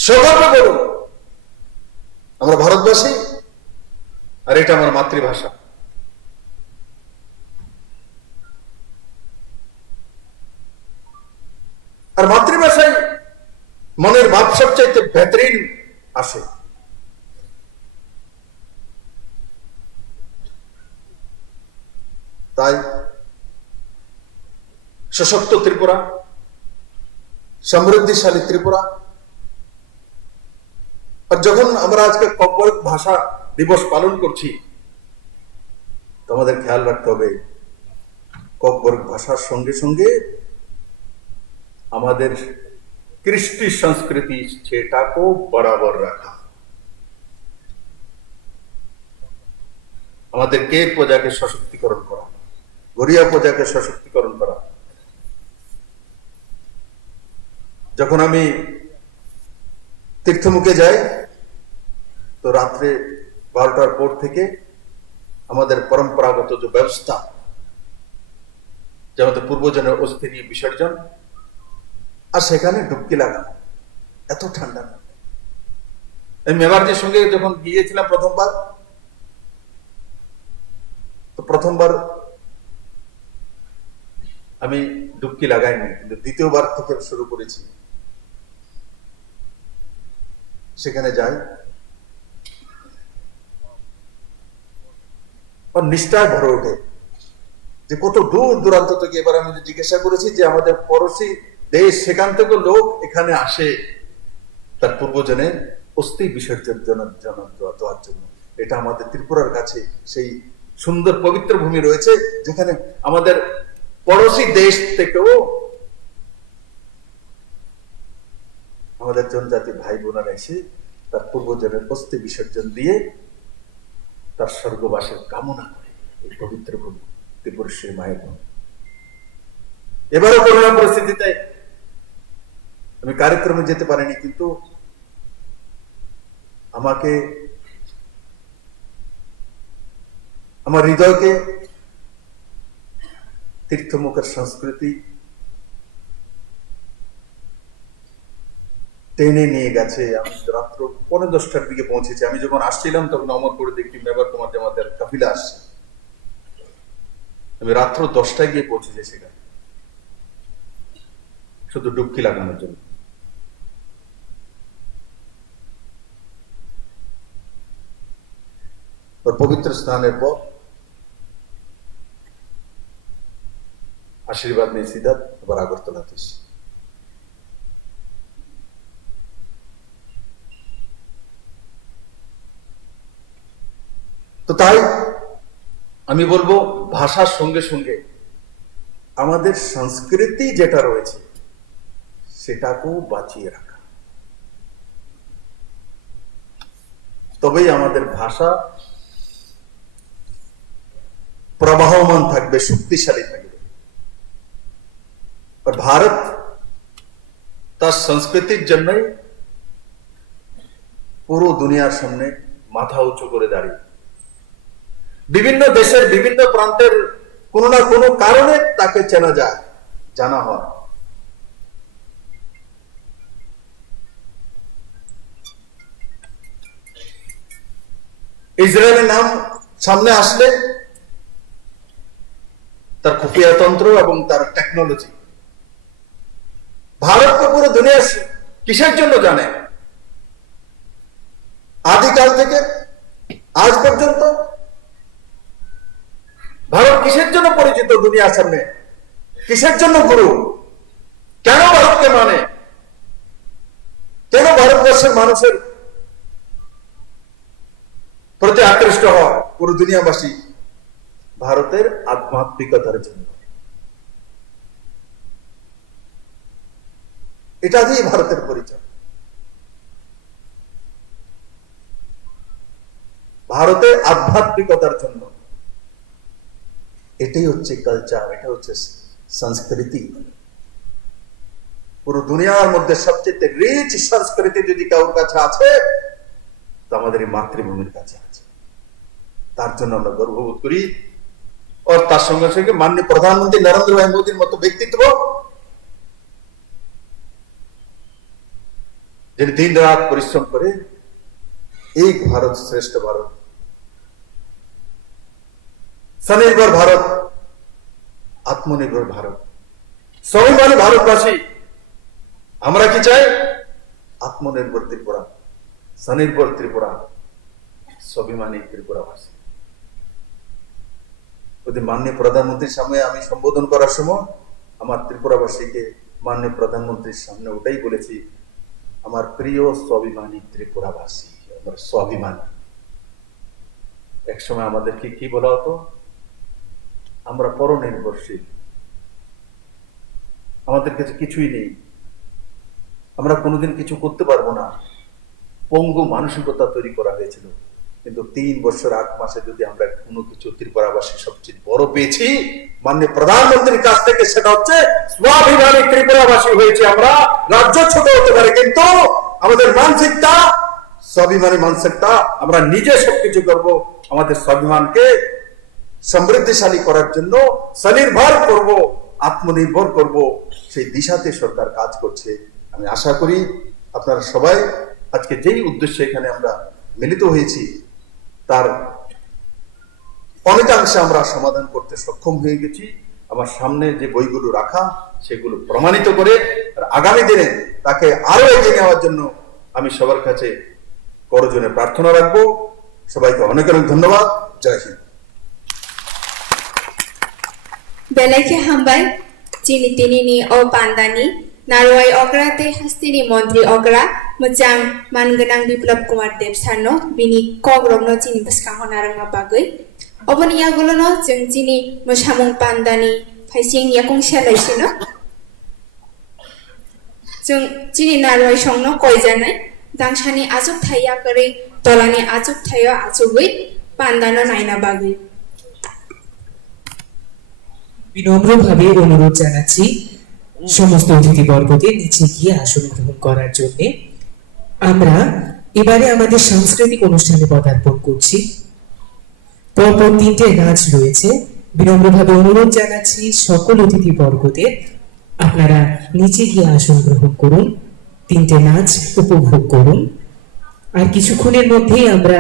সগর্বে বলুন আমরা ভারতবাসী আর এটা আমার মাতৃভাষা। আর মাতৃভাষায় মনের ভাব সবচাইতে বেহতরিন আসে। তাই সশক্ত ত্রিপুরা, সমৃদ্ধিশালী ত্রিপুরা। আর যখন আমরা আজকে ককবরক ভাষা দিবস পালন করছি, তো আমাদের খেয়াল রাখতে হবে ককবরক ভাষার সঙ্গে সঙ্গে আমাদের কৃষ্টি সংস্কৃতি সেটাকেও বরাবর রাখা। আমাদের কে প্রজাকে সশক্তিকরণ করা, গরিয়া প্রজাকে সশক্তিকরণ করা। যখন আমি তীর্থমুখে যাই তো রাত্রে 12টার পর থেকে আমাদের পরম্পরাগত যে ব্যবস্থা, যে আমাদের পূর্বজনের অস্থি নিয়ে বিসর্জন, আর সেখানে ডুবকি লাগানো, এত ঠান্ডা। আমি মেবারজির সঙ্গে যখন গিয়েছিলাম প্রথমবার, তো প্রথমবার আমি ডুবকি লাগাইনি, কিন্তু দ্বিতীয়বার থেকে শুরু করেছি। সেখানে যাই, নিষ্ঠায় ভরে ওঠে যে কত দূর দূরান্ত থেকে। এবার আমি জিজ্ঞাসা করেছি যে আমাদের পড়োশি দেশ, সেখান থেকে লোক এখানে আসে তার পূর্বজনের অস্থি বিসর্জন দেওয়ার জন্য। এটা আমাদের ত্রিপুরার কাছে সেই সুন্দর পবিত্র ভূমি রয়েছে, যেখানে আমাদের পড়োশি দেশ থেকেও আমাদের জনজাতি ভাই বোনেরা এসে তার পূর্বজনের অস্থি বিসর্জন দিয়ে তার স্বর্গবাসের কামনা করে। এই পবিত্র ভূমি ত্রিপুরেশ্বরী মায়ের ভূমি। এবারও করোনা পরিস্থিতিতে আমি কার্যক্রমে যেতে পারিনি, কিন্তু আমাকে, আমার হৃদয়কে তীর্থমুখের সংস্কৃতি টেনে নিয়ে গেছে। আমি রাত্র 10:45 দিকে পৌঁছেছি। আমি যখন আসছিলাম তখন অমরপুরে দেখি মেবার তোমার জামাতের কাফিলা আসছে। আমি রাত্র 10টায় গিয়ে পৌঁছেছি সেখানে, শুধু ডুবকি লাগানোর জন্য। পবিত্র স্নানের পর আশীর্বাদ নিয়ে সিধা আবার আগরতলাতে এসেছি। তো তাই আমি বলবো ভাষার সঙ্গে সঙ্গে আমাদের সংস্কৃতি যেটা রয়েছে সেটাকেও বাঁচিয়ে রাখা, তবেই আমাদের ভাষা প্রবাহমান থাকবে, শক্তিশালী থাকবে। আর ভারত তার সংস্কৃতির জন্যই পুরো দুনিয়ার সামনে মাথা উঁচু করে দাঁড়িয়ে। বিভিন্ন দেশের বিভিন্ন প্রান্তের কোনো না কোনো কারণে তাকে চেনা যায়, জানা হয়। ইসরায়েলের নাম সামনে আসলে তার খুফিয়া তন্ত্র এবং তার টেকনোলজি ভারতকে পুরো দুনিয়া কিসের জন্য জানে? আদিকাল থেকে আজ পর্যন্ত ভারত কিসের জন্য পরিচিত দুনিয়ার সামনে? কিসের জন্য গুরু? কেন ভারতকে মানে? কেন ভারতবর্ষের মানুষের প্রতি আকৃষ্ট হওয়া পুরো দুনিয়াবাসী? ভারতের আধ্যাত্মিকতার জন্য। এটা দিয়ে ভারতের পরিচয়। ভারতের আধ্যাত্মিকতার জন্য। এটাই হচ্ছে কালচার, এটা হচ্ছে সংস্কৃতি। পুরো দুনিয়ার মধ্যে সবচেয়ে রিচ সংস্কৃতি যদি কারোর কাছে আছে তো আমাদের এই মাতৃভূমির কাছে আছে। তার জন্য আমরা গর্ববোধ করি। আর তার সঙ্গে সঙ্গে মাননীয় প্রধানমন্ত্রী নরেন্দ্র ভাই মোদীর মতো ব্যক্তিত্ব, যিনি দিন রাত পরিশ্রম করে এই ভারত শ্রেষ্ঠ ভারত, স্বনির্ভর ভারত, আত্মনির্ভর ভারত, স্বাভিমানী ভারতবাসী। আমরা কি চাই? আত্মনির্ভর ত্রিপুরা, স্বনির্ভর ত্রিপুরা, স্বাভিমানী ত্রিপুরাবাসী। ওদের মাননীয় প্রধানমন্ত্রীর সামনে আমি সম্বোধন করার সময় আমার ত্রিপুরাবাসীকে মাননীয় প্রধানমন্ত্রীর সামনে ওটাই বলেছি, আমার প্রিয় স্বাভিমানী ত্রিপুরাবাসী, আমার স্বাভিমানী। একসময় আমাদেরকে কি বলা হতো? আমরা পরনির্ভরশীল, আমাদের কাছে কিছুই নেই, আমরা কোনোদিন কিছু করতে পারবো না, পঙ্গু মানসিকতা তৈরি করা হয়েছিল। কিন্তু 3 বছর 8 মাসে যদি আমরা কোনো কিছু ত্রিপুরাবাসী সবচেয়ে বড় পেয়েছি মাননীয় প্রধানমন্ত্রীর কাছ থেকে, সেটা হচ্ছে স্বাভিমানী ত্রিপুরাবাসী হয়েছে আমরা। রাজ্য ছোট হতে পারে কিন্তু আমাদের মানসিকতা স্বাভিমানী মানসিকতা। আমরা নিজে সবকিছু করবো, আমাদের স্বাভিমানকে সমৃদ্ধিশালী করার জন্য স্বনির্ভর করব, আত্মনির্ভর করব, সেই দিশাতে সরকার কাজ করছে। আমি আশা করি আপনারা সবাই আজকে যেই উদ্দেশ্যে এখানে আমরা মিলিত হয়েছি তার অনেকাংশে আমরা সমাধান করতে সক্ষম হয়ে গেছি। আমার সামনে যে বইগুলো রাখা সেগুলো প্রমাণিত করে আগামী দিনে তাকে আরো এগিয়ে নেওয়ার জন্য আমি সবার কাছে করজোড়ে প্রার্থনা রাখবো। সবাইকে অনেক অনেক ধন্যবাদ। জয় Hind. Belai hambai cini tini ni o pandani narwai ogra te hastini mantri ogra mejang mangenang biplop kumar dev sarno bini kogrogno cini beskang honarang bagai oboni yagulono jeng cini mosamung pandani paising yakung selaisino jeng cini narwai songno koijanai dangsani ajuk thaya kare tolani ajuk thaya ajugui pandano naina bagai বিনম্রভাবে অনুরোধ জানাচ্ছি সমস্ত অতিথিবর্গদের নিচে গিয়ে আসন গ্রহণ করার জন্য। আমরা এবারে আমাদের সাংস্কৃতিক অনুষ্ঠানে পদার্পণ করছি। পরপর 3টে নাচ রয়েছে। বিনম্রভাবে অনুরোধ জানাচ্ছি সকল অতিথিবর্গদের আপনারা নিচে গিয়ে আসন গ্রহণ করুন, 3টে নাচ উপভোগ করুন। আর কিছুক্ষণের মধ্যেই আমরা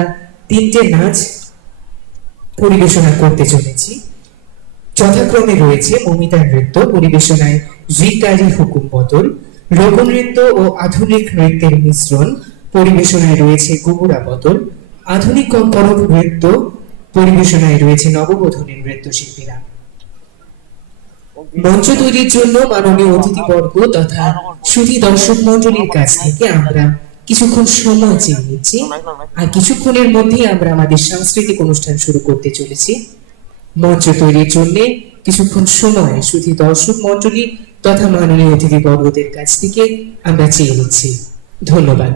3টে নাচ পরিবেশনা করতে চলেছি। যথাক্রমে রয়েছে মমিতা নৃত্য, পরিবেশনায় রিকারি হুকুম বদল, লোকনৃত্য ও আধুনিক নৃত্যের মিশ্রণ, পরিবেশনায় রয়েছে গুগুরা বদল, আধুনিক কম্পরক নৃত্য, পরিবেশনায় রয়েছে নববোধনী নৃত্যশিল্পীরা। মঞ্চ তৈরির জন্য মাননীয় অতিথিবর্গ তথা সুধী দর্শক মন্ডলীর কাছ থেকে আমরা কিছুক্ষণ সময় চেয়ে নিচ্ছি। আর কিছুক্ষণের মধ্যেই আমরা আমাদের সাংস্কৃতিক অনুষ্ঠান শুরু করতে চলেছি। মঞ্চ তৈরির জন্য কিছুক্ষণ সময় সুধী দর্শক মন্ডলী তথা মাননীয় অতিথিবর্গদের কাছ থেকে আমরা চেয়ে নিচ্ছি। ধন্যবাদ।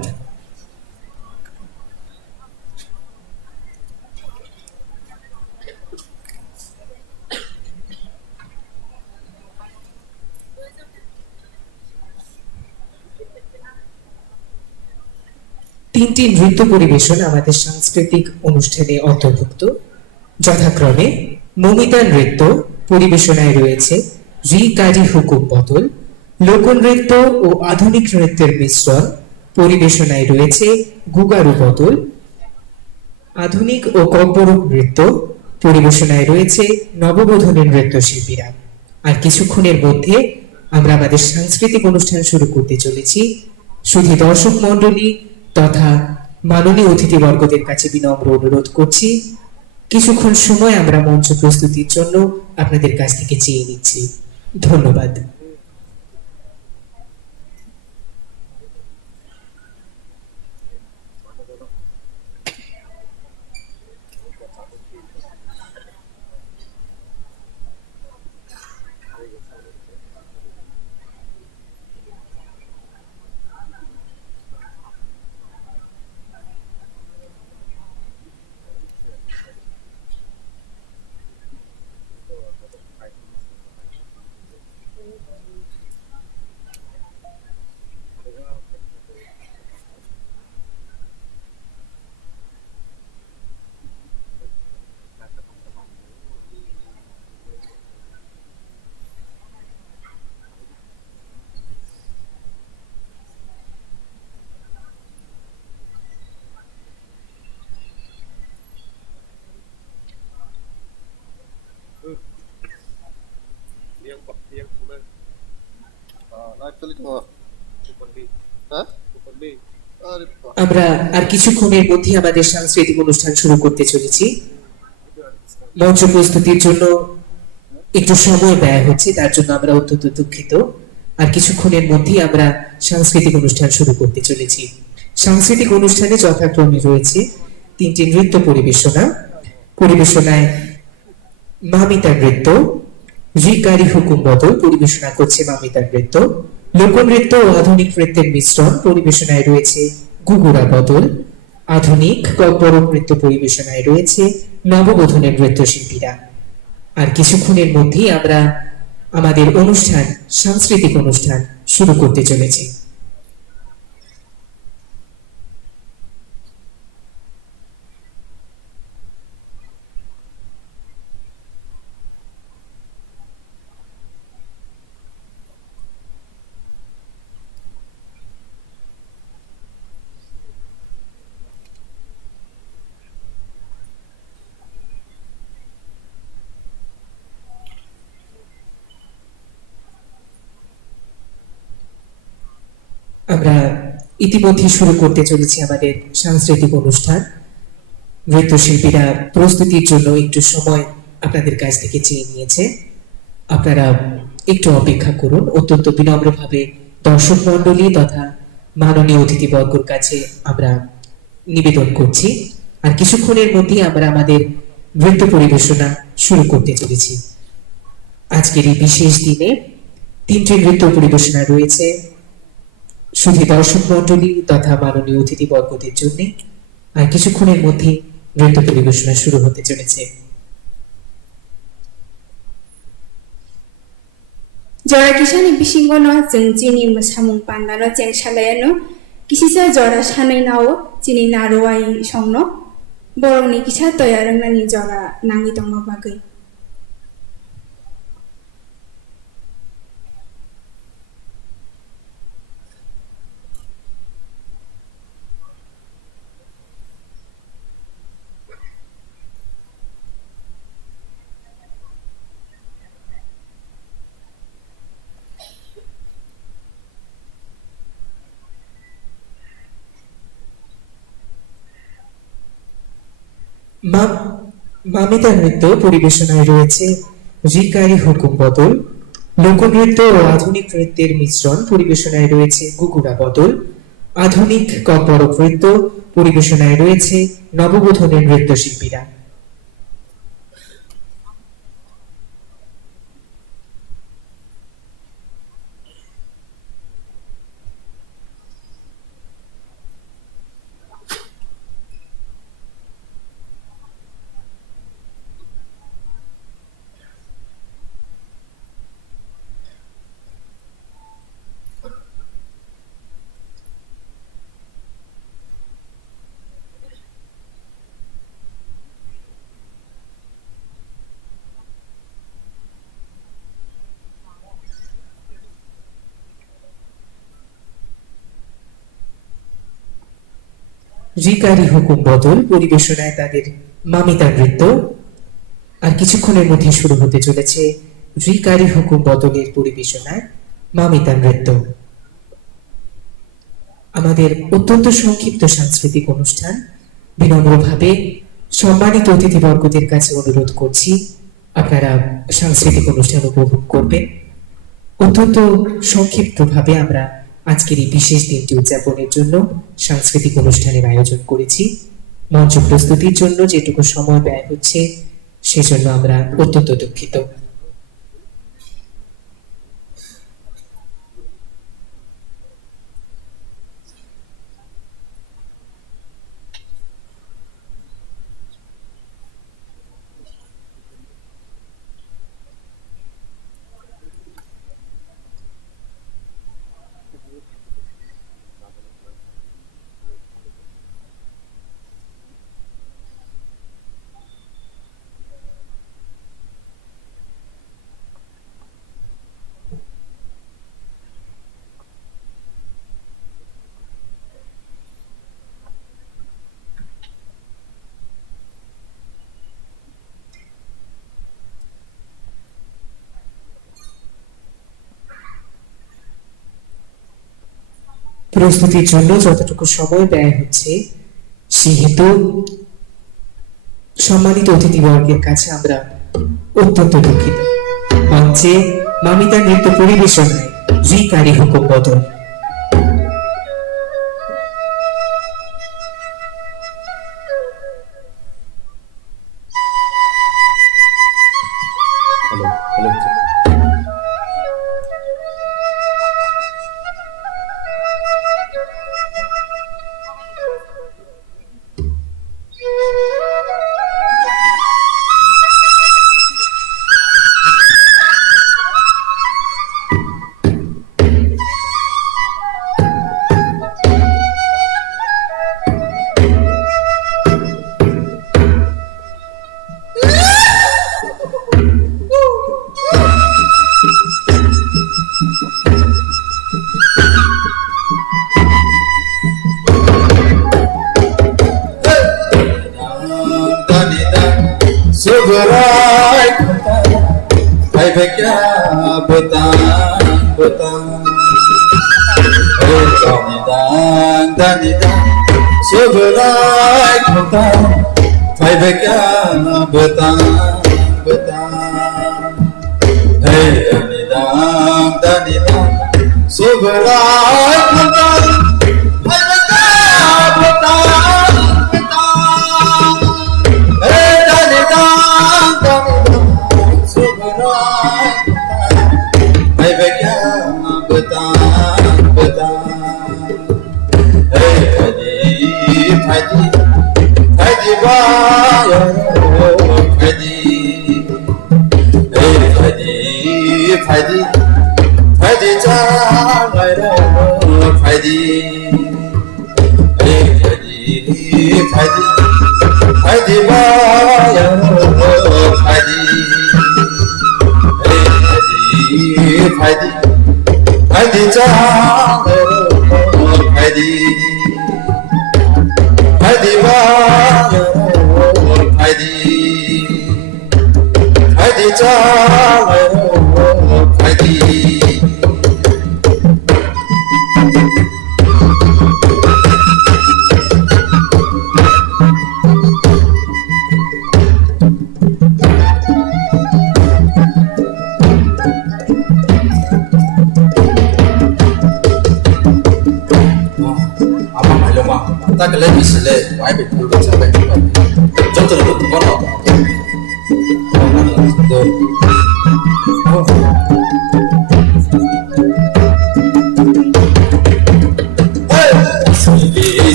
তিনটি নৃত্য পরিবেশন আমাদের সাংস্কৃতিক অনুষ্ঠানে অন্তর্ভুক্ত। যথাক্রমে মমিতা নৃত্য, পরিবেশনায় রয়েছে রিকারি হুকুম বদল, লোকনৃত্য ও আধুনিক নৃত্যের মিশ্রণ, পরিবেশনায় রয়েছে গুগারু বদল, আধুনিক ও ককবরক নৃত্য পরিবেশনায় রয়েছে নববধূনের নৃত্যশিল্পীরা। আর কিছুক্ষণের মধ্যে আমরা আমাদের সাংস্কৃতিক অনুষ্ঠান শুরু করতে চলেছি। শুধু দর্শক মণ্ডলী তথা মাননীয় অতিথিবর্গদের কাছে বিনম্র অনুরোধ করছি, কিছুক্ষণ সময় আমরা মঞ্চ প্রস্তুতির জন্য আপনাদের কাছ থেকে চেয়ে নিচ্ছি। ধন্যবাদ। আমরা আর কিছুক্ষণের মধ্যে আমাদের সাংস্কৃতিক অনুষ্ঠান শুরু করতে চলেছি। মঞ্চ প্রস্তুতির জন্য একটু সময় ব্যয় হচ্ছে, তার জন্য আমরা অত্যন্ত দুঃখিত। আর কিছুক্ষণের মধ্যেই আমরা সাংস্কৃতিক অনুষ্ঠান শুরু করতে চলেছি। সাংস্কৃতিক অনুষ্ঠানে যথাক্রমে রয়েছে 3টি নৃত্য পরিবেশনায় মামিতার নৃত্য, রিকারি হুকুম বদল পরিবেশনা করছে মামিতার নৃত্য, লোকনৃত্য ও আধুনিক নৃত্যের মিশ্রণ পরিবেশনায় রয়েছে গুগুরা বদল, আধুনিক ককবরক নৃত্য পরিবেশনায় রয়েছে নববধূনের নৃত্যশিল্পীরা। আর কিছুক্ষণের মধ্যেই আমরা আমাদের সাংস্কৃতিক অনুষ্ঠান শুরু করতে চলেছি। আমরা ইতিমধ্যে শুরু করতে চলেছি আমাদের সাংস্কৃতিক অনুষ্ঠান। নৃত্যশিল্পীরা প্রস্তুতির জন্য একটু সময় আপনাদের কাছ থেকে চেয়ে নিয়েছে। আপনারা একটু অপেক্ষা করুন। অত্যন্ত বিনম্রভাবে দর্শক মণ্ডলী তথা মাননীয় অতিথিবর্গের কাছে আমরা নিবেদন করছি। আর কিছুক্ষণের মধ্যেই আমরা আমাদের নৃত্য পরিবেশনা শুরু করতে চলেছি। আজকের এই বিশেষ দিনে 3টি নৃত্য পরিবেশনা রয়েছে শুধু দর্শক মণ্ডলী তথা মাননীয় অতিথিবর্গদের জন্য। আর কিছুক্ষণের মধ্যে নৃত্য পরিবেশনা শুরু হতে চলেছে। जरा किसानि बिसिंगनो जों जिनि मोसामुं पान्दानो जें सालायानो किसिसा जरा सानै नाव जिनि नारवाई संनो बरंनि किसा तयारंनानि जरा नांगि दंनो बागै মামিতা নৃত্য পরিবেশনায় রয়েছে রিকারি হুকুম বদল, লোকনৃত্য ও আধুনিক নৃত্যের মিশ্রণ পরিবেশনায় রয়েছে গুগুরা বদল, আধুনিক ককবরক নৃত্য পরিবেশনায় রয়েছে নববধূনের নৃত্যশিল্পীরা। রিকারি হুকুম বদল পরিবেশনায় তাদের মামিতা নৃত্য। আর কিছুক্ষণের মধ্যে শুরু হতে চলেছে রিকারি হুকুম বদলের পরিবেশনায় মামিতা নৃত্য। আমাদের অত্যন্ত সংক্ষিপ্ত সাংস্কৃতিক অনুষ্ঠান বিনম্রভাবে সম্মানিত অতিথিবর্গদের কাছে অনুরোধ করছি আপনারা সাংস্কৃতিক অনুষ্ঠান উপভোগ করবেন। অত্যন্ত সংক্ষিপ্তভাবে আমরা আজকের এই বিশেষ দিনটি উদযাপনের জন্য সাংস্কৃতিক অনুষ্ঠানের আয়োজন করেছি। মঞ্চ প্রস্তুতির জন্য যেটুকু সময় ব্যয় হচ্ছে সেজন্য আমরা অত্যন্ত দুঃখিত। প্রস্তুতির জন্য যতটুকু সময় ব্যয় হচ্ছে সেহেতু সম্মানিত অতিথিবর্গের কাছে আমরা অত্যন্ত দুঃখিত। মঞ্চে মামিতা নৃত্য পরিবেশনায় রিকারি হুকুম বদল।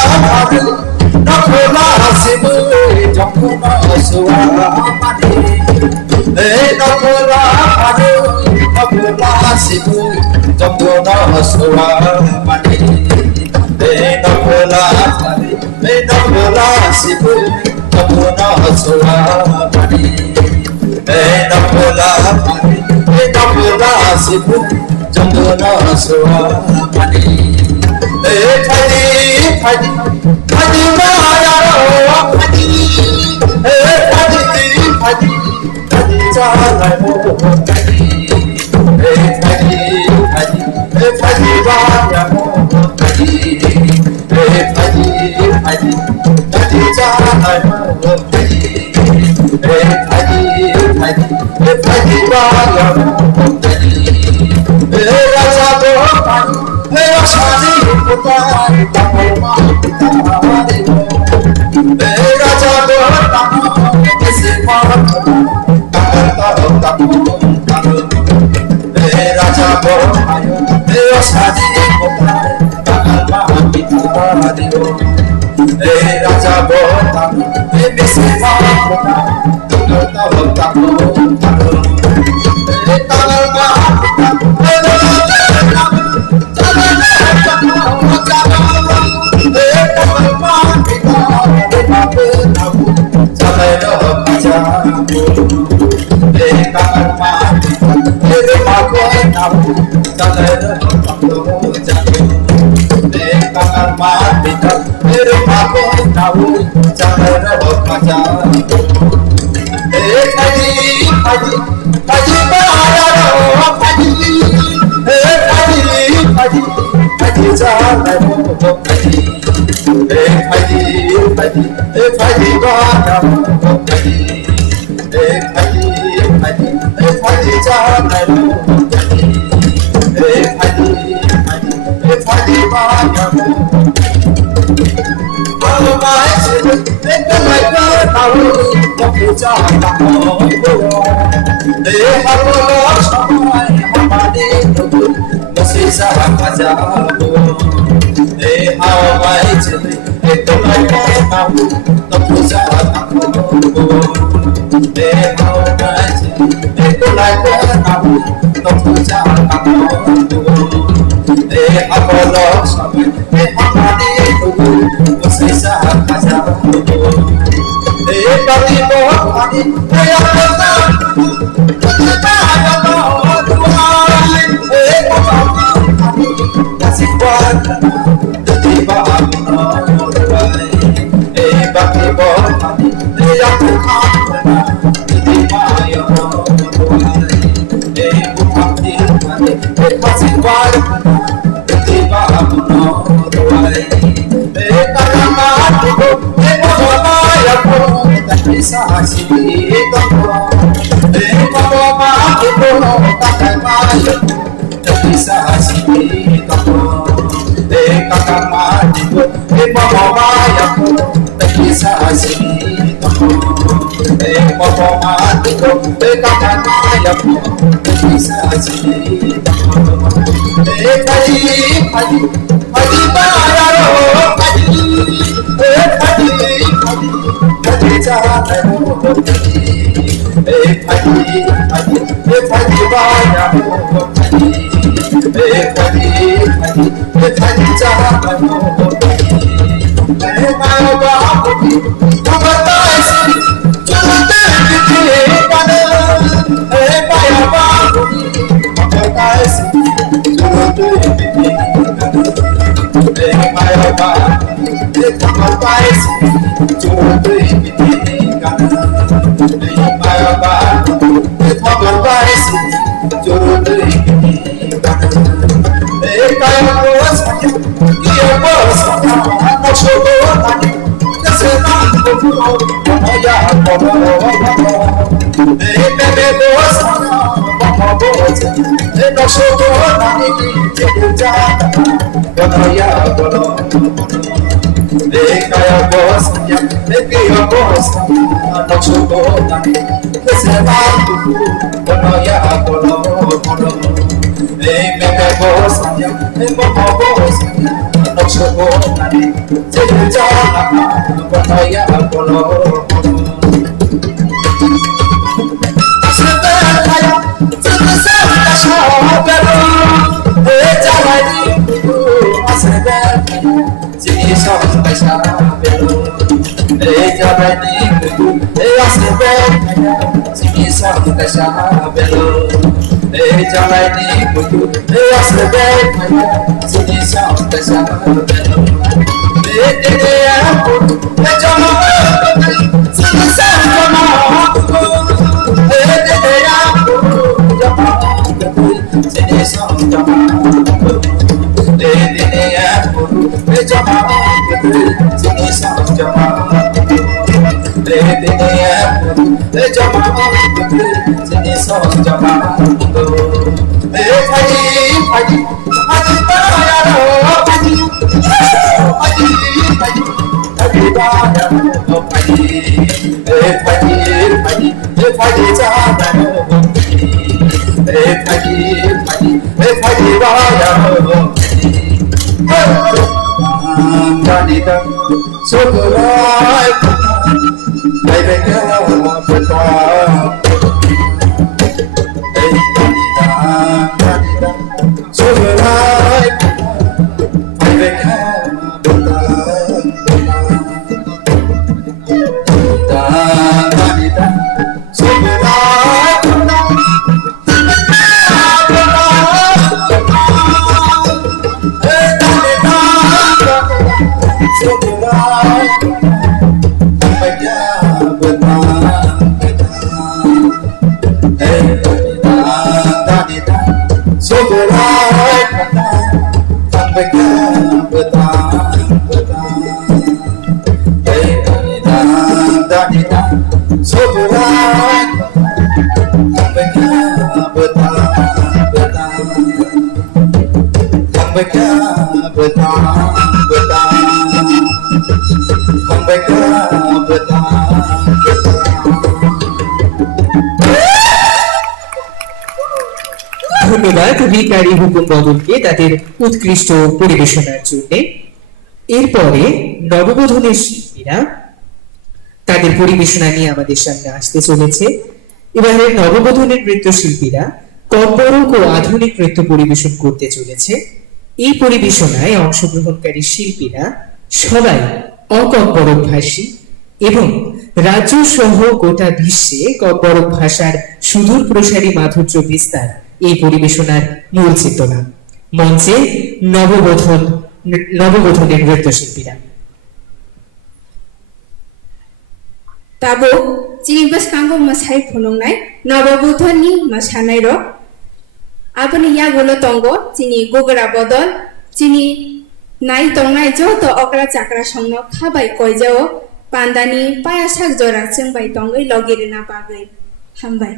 Hey, Swamani, Vedapula, Vedapula, Sibu, Tapuna Swamani, Vedapula, Vedapula, Sibu, Tapuna Swamani, Fadi, Fadi, Fadi, Maya, Fadi, Fadi, Fadi, Fadi, Jala, Fadi, Fadi, Fadi, Fadi, Vaya, Fadi, Fadi, Fadi, Fadi, Jala, Fadi, Fadi, Fadi, Fadi, Vaya, Fadi, Raja Bhawan, Shadi Putan, Tapoma, Tapomani, Raja Bhawan, Sipan, Tapom, Tapom, Raja Bhawan, Shadi Putan, Tapoma, Tapomani, Raja Bhawan, Sipan, Tapom, Tapom, Hey, dasa belo e jalai ni kutu e asbe khaya sini sam dasa belo e de aku e jama sini sam jama e de aku jama sini sam jama e de aku e jama sini sam jama ধন্যবাদ ভিকারি হুকুম বদলকে তাদের উৎকৃষ্ট পরিবেশনার জন্য। এরপরে নববধূনের শিল্পীরা তাদের পরিবেশনা নিয়ে আমাদের সামনে আসতে চলেছে। এবারে নববধূনের নৃত্যশিল্পীরা ককবরক ও আধুনিক নৃত্য পরিবেশন করতে চলেছে। এই পরিবেশনায় অংশগ্রহণকারী শিল্পীরা সবাই অককবরক ভাষী এবং রাজ্য সহ গোটা বিশ্বে ককবরক ভাষার সুদূর প্রসারী মাধুর্য বিস্তার এই পরিবেশনার মূল চেতনা। মঞ্চে নববধূনের নৃত্যশিল্পীরা। Tabo chini bas kanggo masai phunungnai nababudhoni masanai ro aboni ya golo tongo chini gogora bodol chini nai tongnai jo to okra chakra songno khabai koijao pandani paya sak jora chengbai tongai logirina bagai hambai।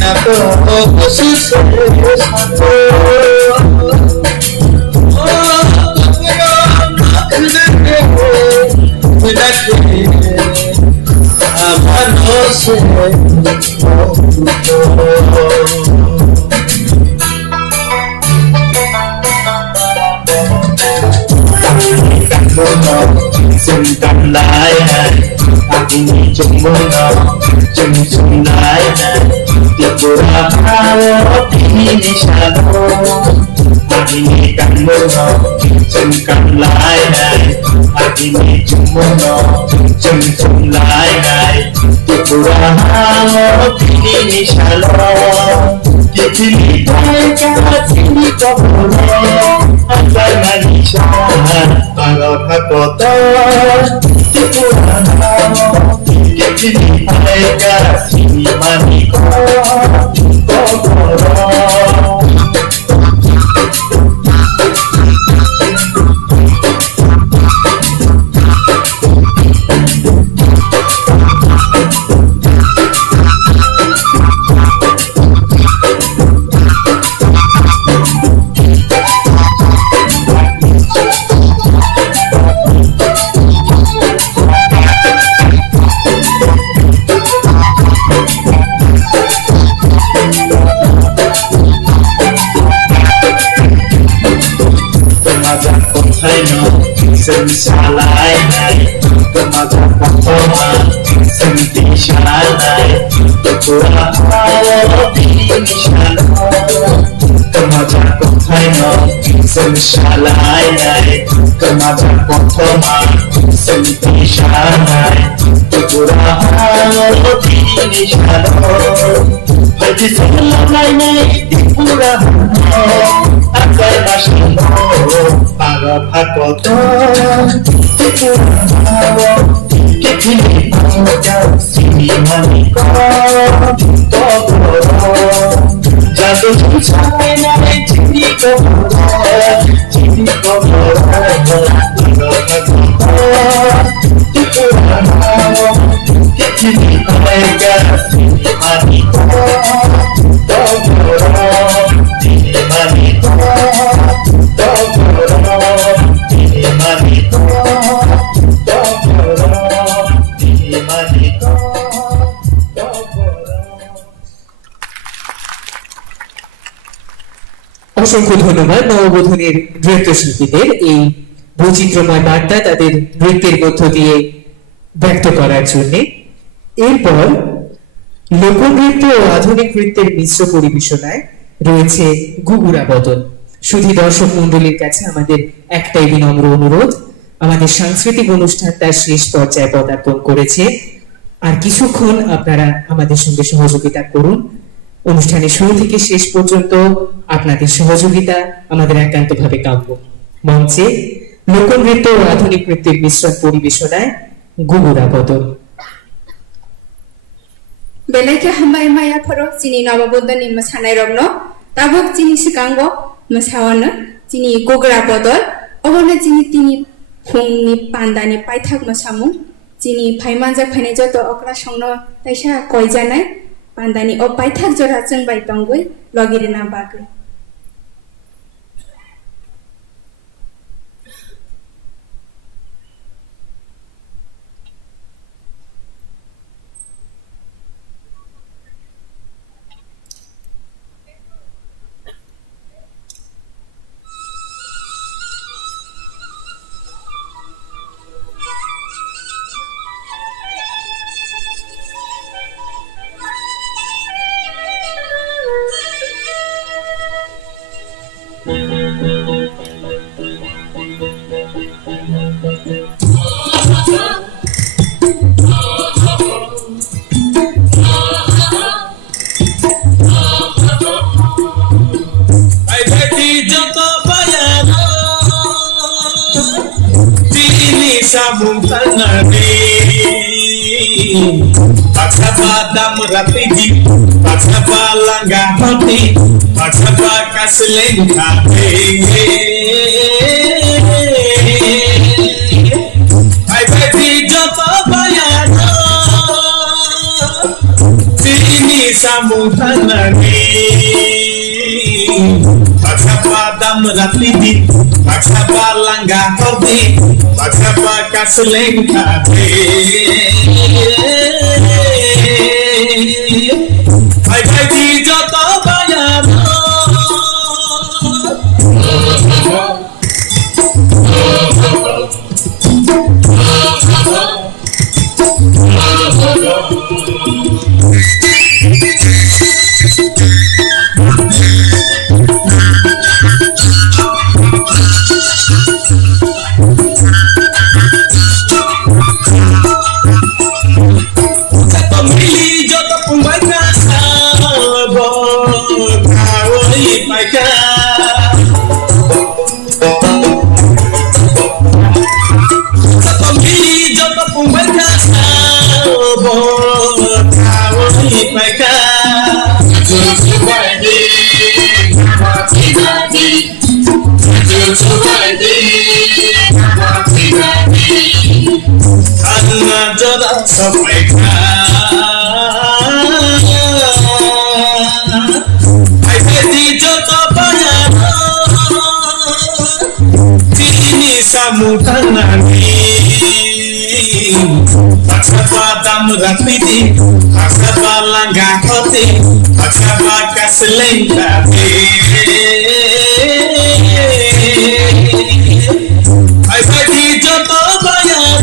na to sususe sato Sum tam lai hai, agni chumuna, chum lai hai, tipura hao pini nishalo, agni kamuna, chum kam lai hai, agni chumuna, chum lai hai, tipura hao pini nishalo, tipili kai ka tini kapolo. Agar manisha para bhakoto tipurana kekini aega sini maniko kokborok Salai nai, kemaja pakoma, senti shalai, tekura hao pini shalo, kemaja pakoma, senti shalai nai, kemaja pakoma, senti shalai, tekura hao pini shalo, bagi salai nai, tekura hao, akai mashalo. Para bhakoto tipurana kekini aega sini maniko kokborok jadu chai nai chini kokborok para bhakoto tipurana kekini aega sini maniko kokborok sini maniko অসংখ্য ধন্যবাদ নববধূনের নৃত্যশিল্পীদের এই বৈচিত্র্যময় বার্তা তাদের নৃত্যের মধ্য দিয়ে ব্যক্ত করার জন্য। এরপর লোকনৃত্য ও আধুনিক নৃত্যের মিশ্র পরিবেশনায় রয়েছে গুগুরা বদল। শুধু দর্শক মন্ডলীর কাছে আমাদের একটাই বিনম্র অনুরোধ, আমাদের সাংস্কৃতিক অনুষ্ঠান তার শেষ পর্যায়ে পদার্পণ করেছে, আর কিছুক্ষণ আপনারা আমাদের সঙ্গে সহযোগিতা করুন। অনুষ্ঠানের শুরু থেকে শেষ পর্যন্ত আপনাদের সহযোগিতা আমাদের একান্তভাবে কাম্য। মঞ্চে লোকনৃত্য ও আধুনিক নৃত্যের মিশ্রণ পরিবেশনায় গুগুরা বদল। বেলাইকে হামবাই মায়া ফরো চিনি নববন্ধনী মোসানাই রগ্ন তাবুক চিনি সিকাঙ্গ মোসাওয়ানো চিনি গুগুরা বদল অবনে চিনি তিনি ফুংনি পান্দানি পাইথাক মোসামু চিনি ফাইমানজা ফাইনাই যত অকরা সংন তাইসা কয়জানাই পান্দানি ও পাইথাক জরা जों बाय तंगै लगिरेना बागै। Padam rapidi, patsapa langga hoti, patsapa kaslengka Ai beti joto bayano, sini samudhanani Pagsapa dam ratidi Pagsapa langga kordi Pagsapa kasleng kate Bye bye di joto bayan samudhanani Pagsapa dam ratidi Pagsapa langga kordi Pagsapa kasleng kate Bye bye di joto bayan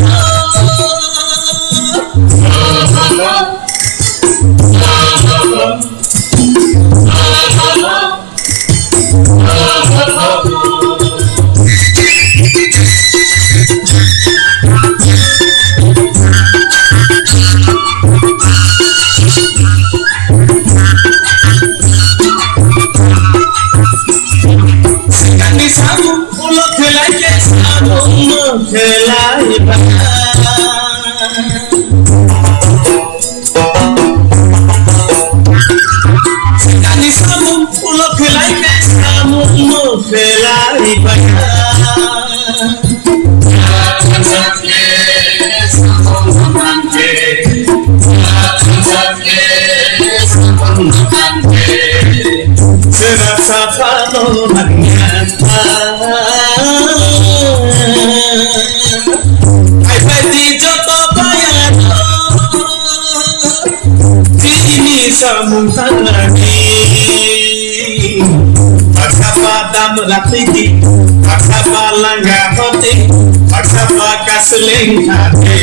samudhanani Pagsapa dam ratidi Pagsapa langga kordi Pagsapa kasleng kate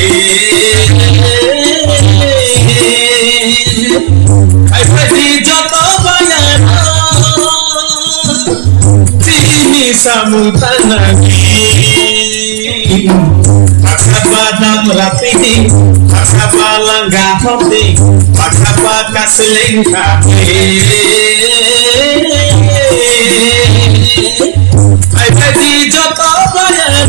Bye bye di joto bayan Tini samudhanani Pagsapa dam ratidi Pagsapa langga kordi Pagsapa kasleng kate Bye bye di joto bayan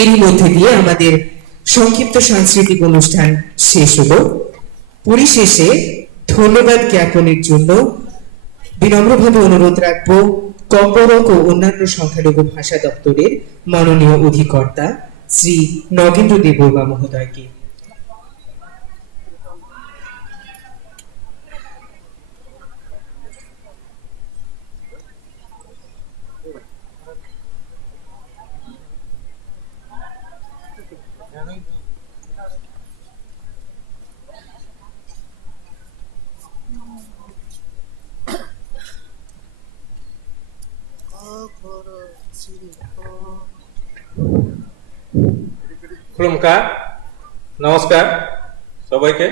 এরই মধ্যে দিয়ে আমাদের সংক্ষিপ্ত সাংস্কৃতিক অনুষ্ঠান শেষ হলো। পরিশেষে ধন্যবাদ জ্ঞাপনের জন্য বিনম্রভাবে অনুরোধ রাখবো ককবরক ও অন্যান্য সংখ্যালঘু ভাষা দপ্তরের মাননীয় অধিকর্তা শ্রী নগেন্দ্র দেববর্মা মহোদয়কে। খুলুমকা নমস্কার সবাইকে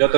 যত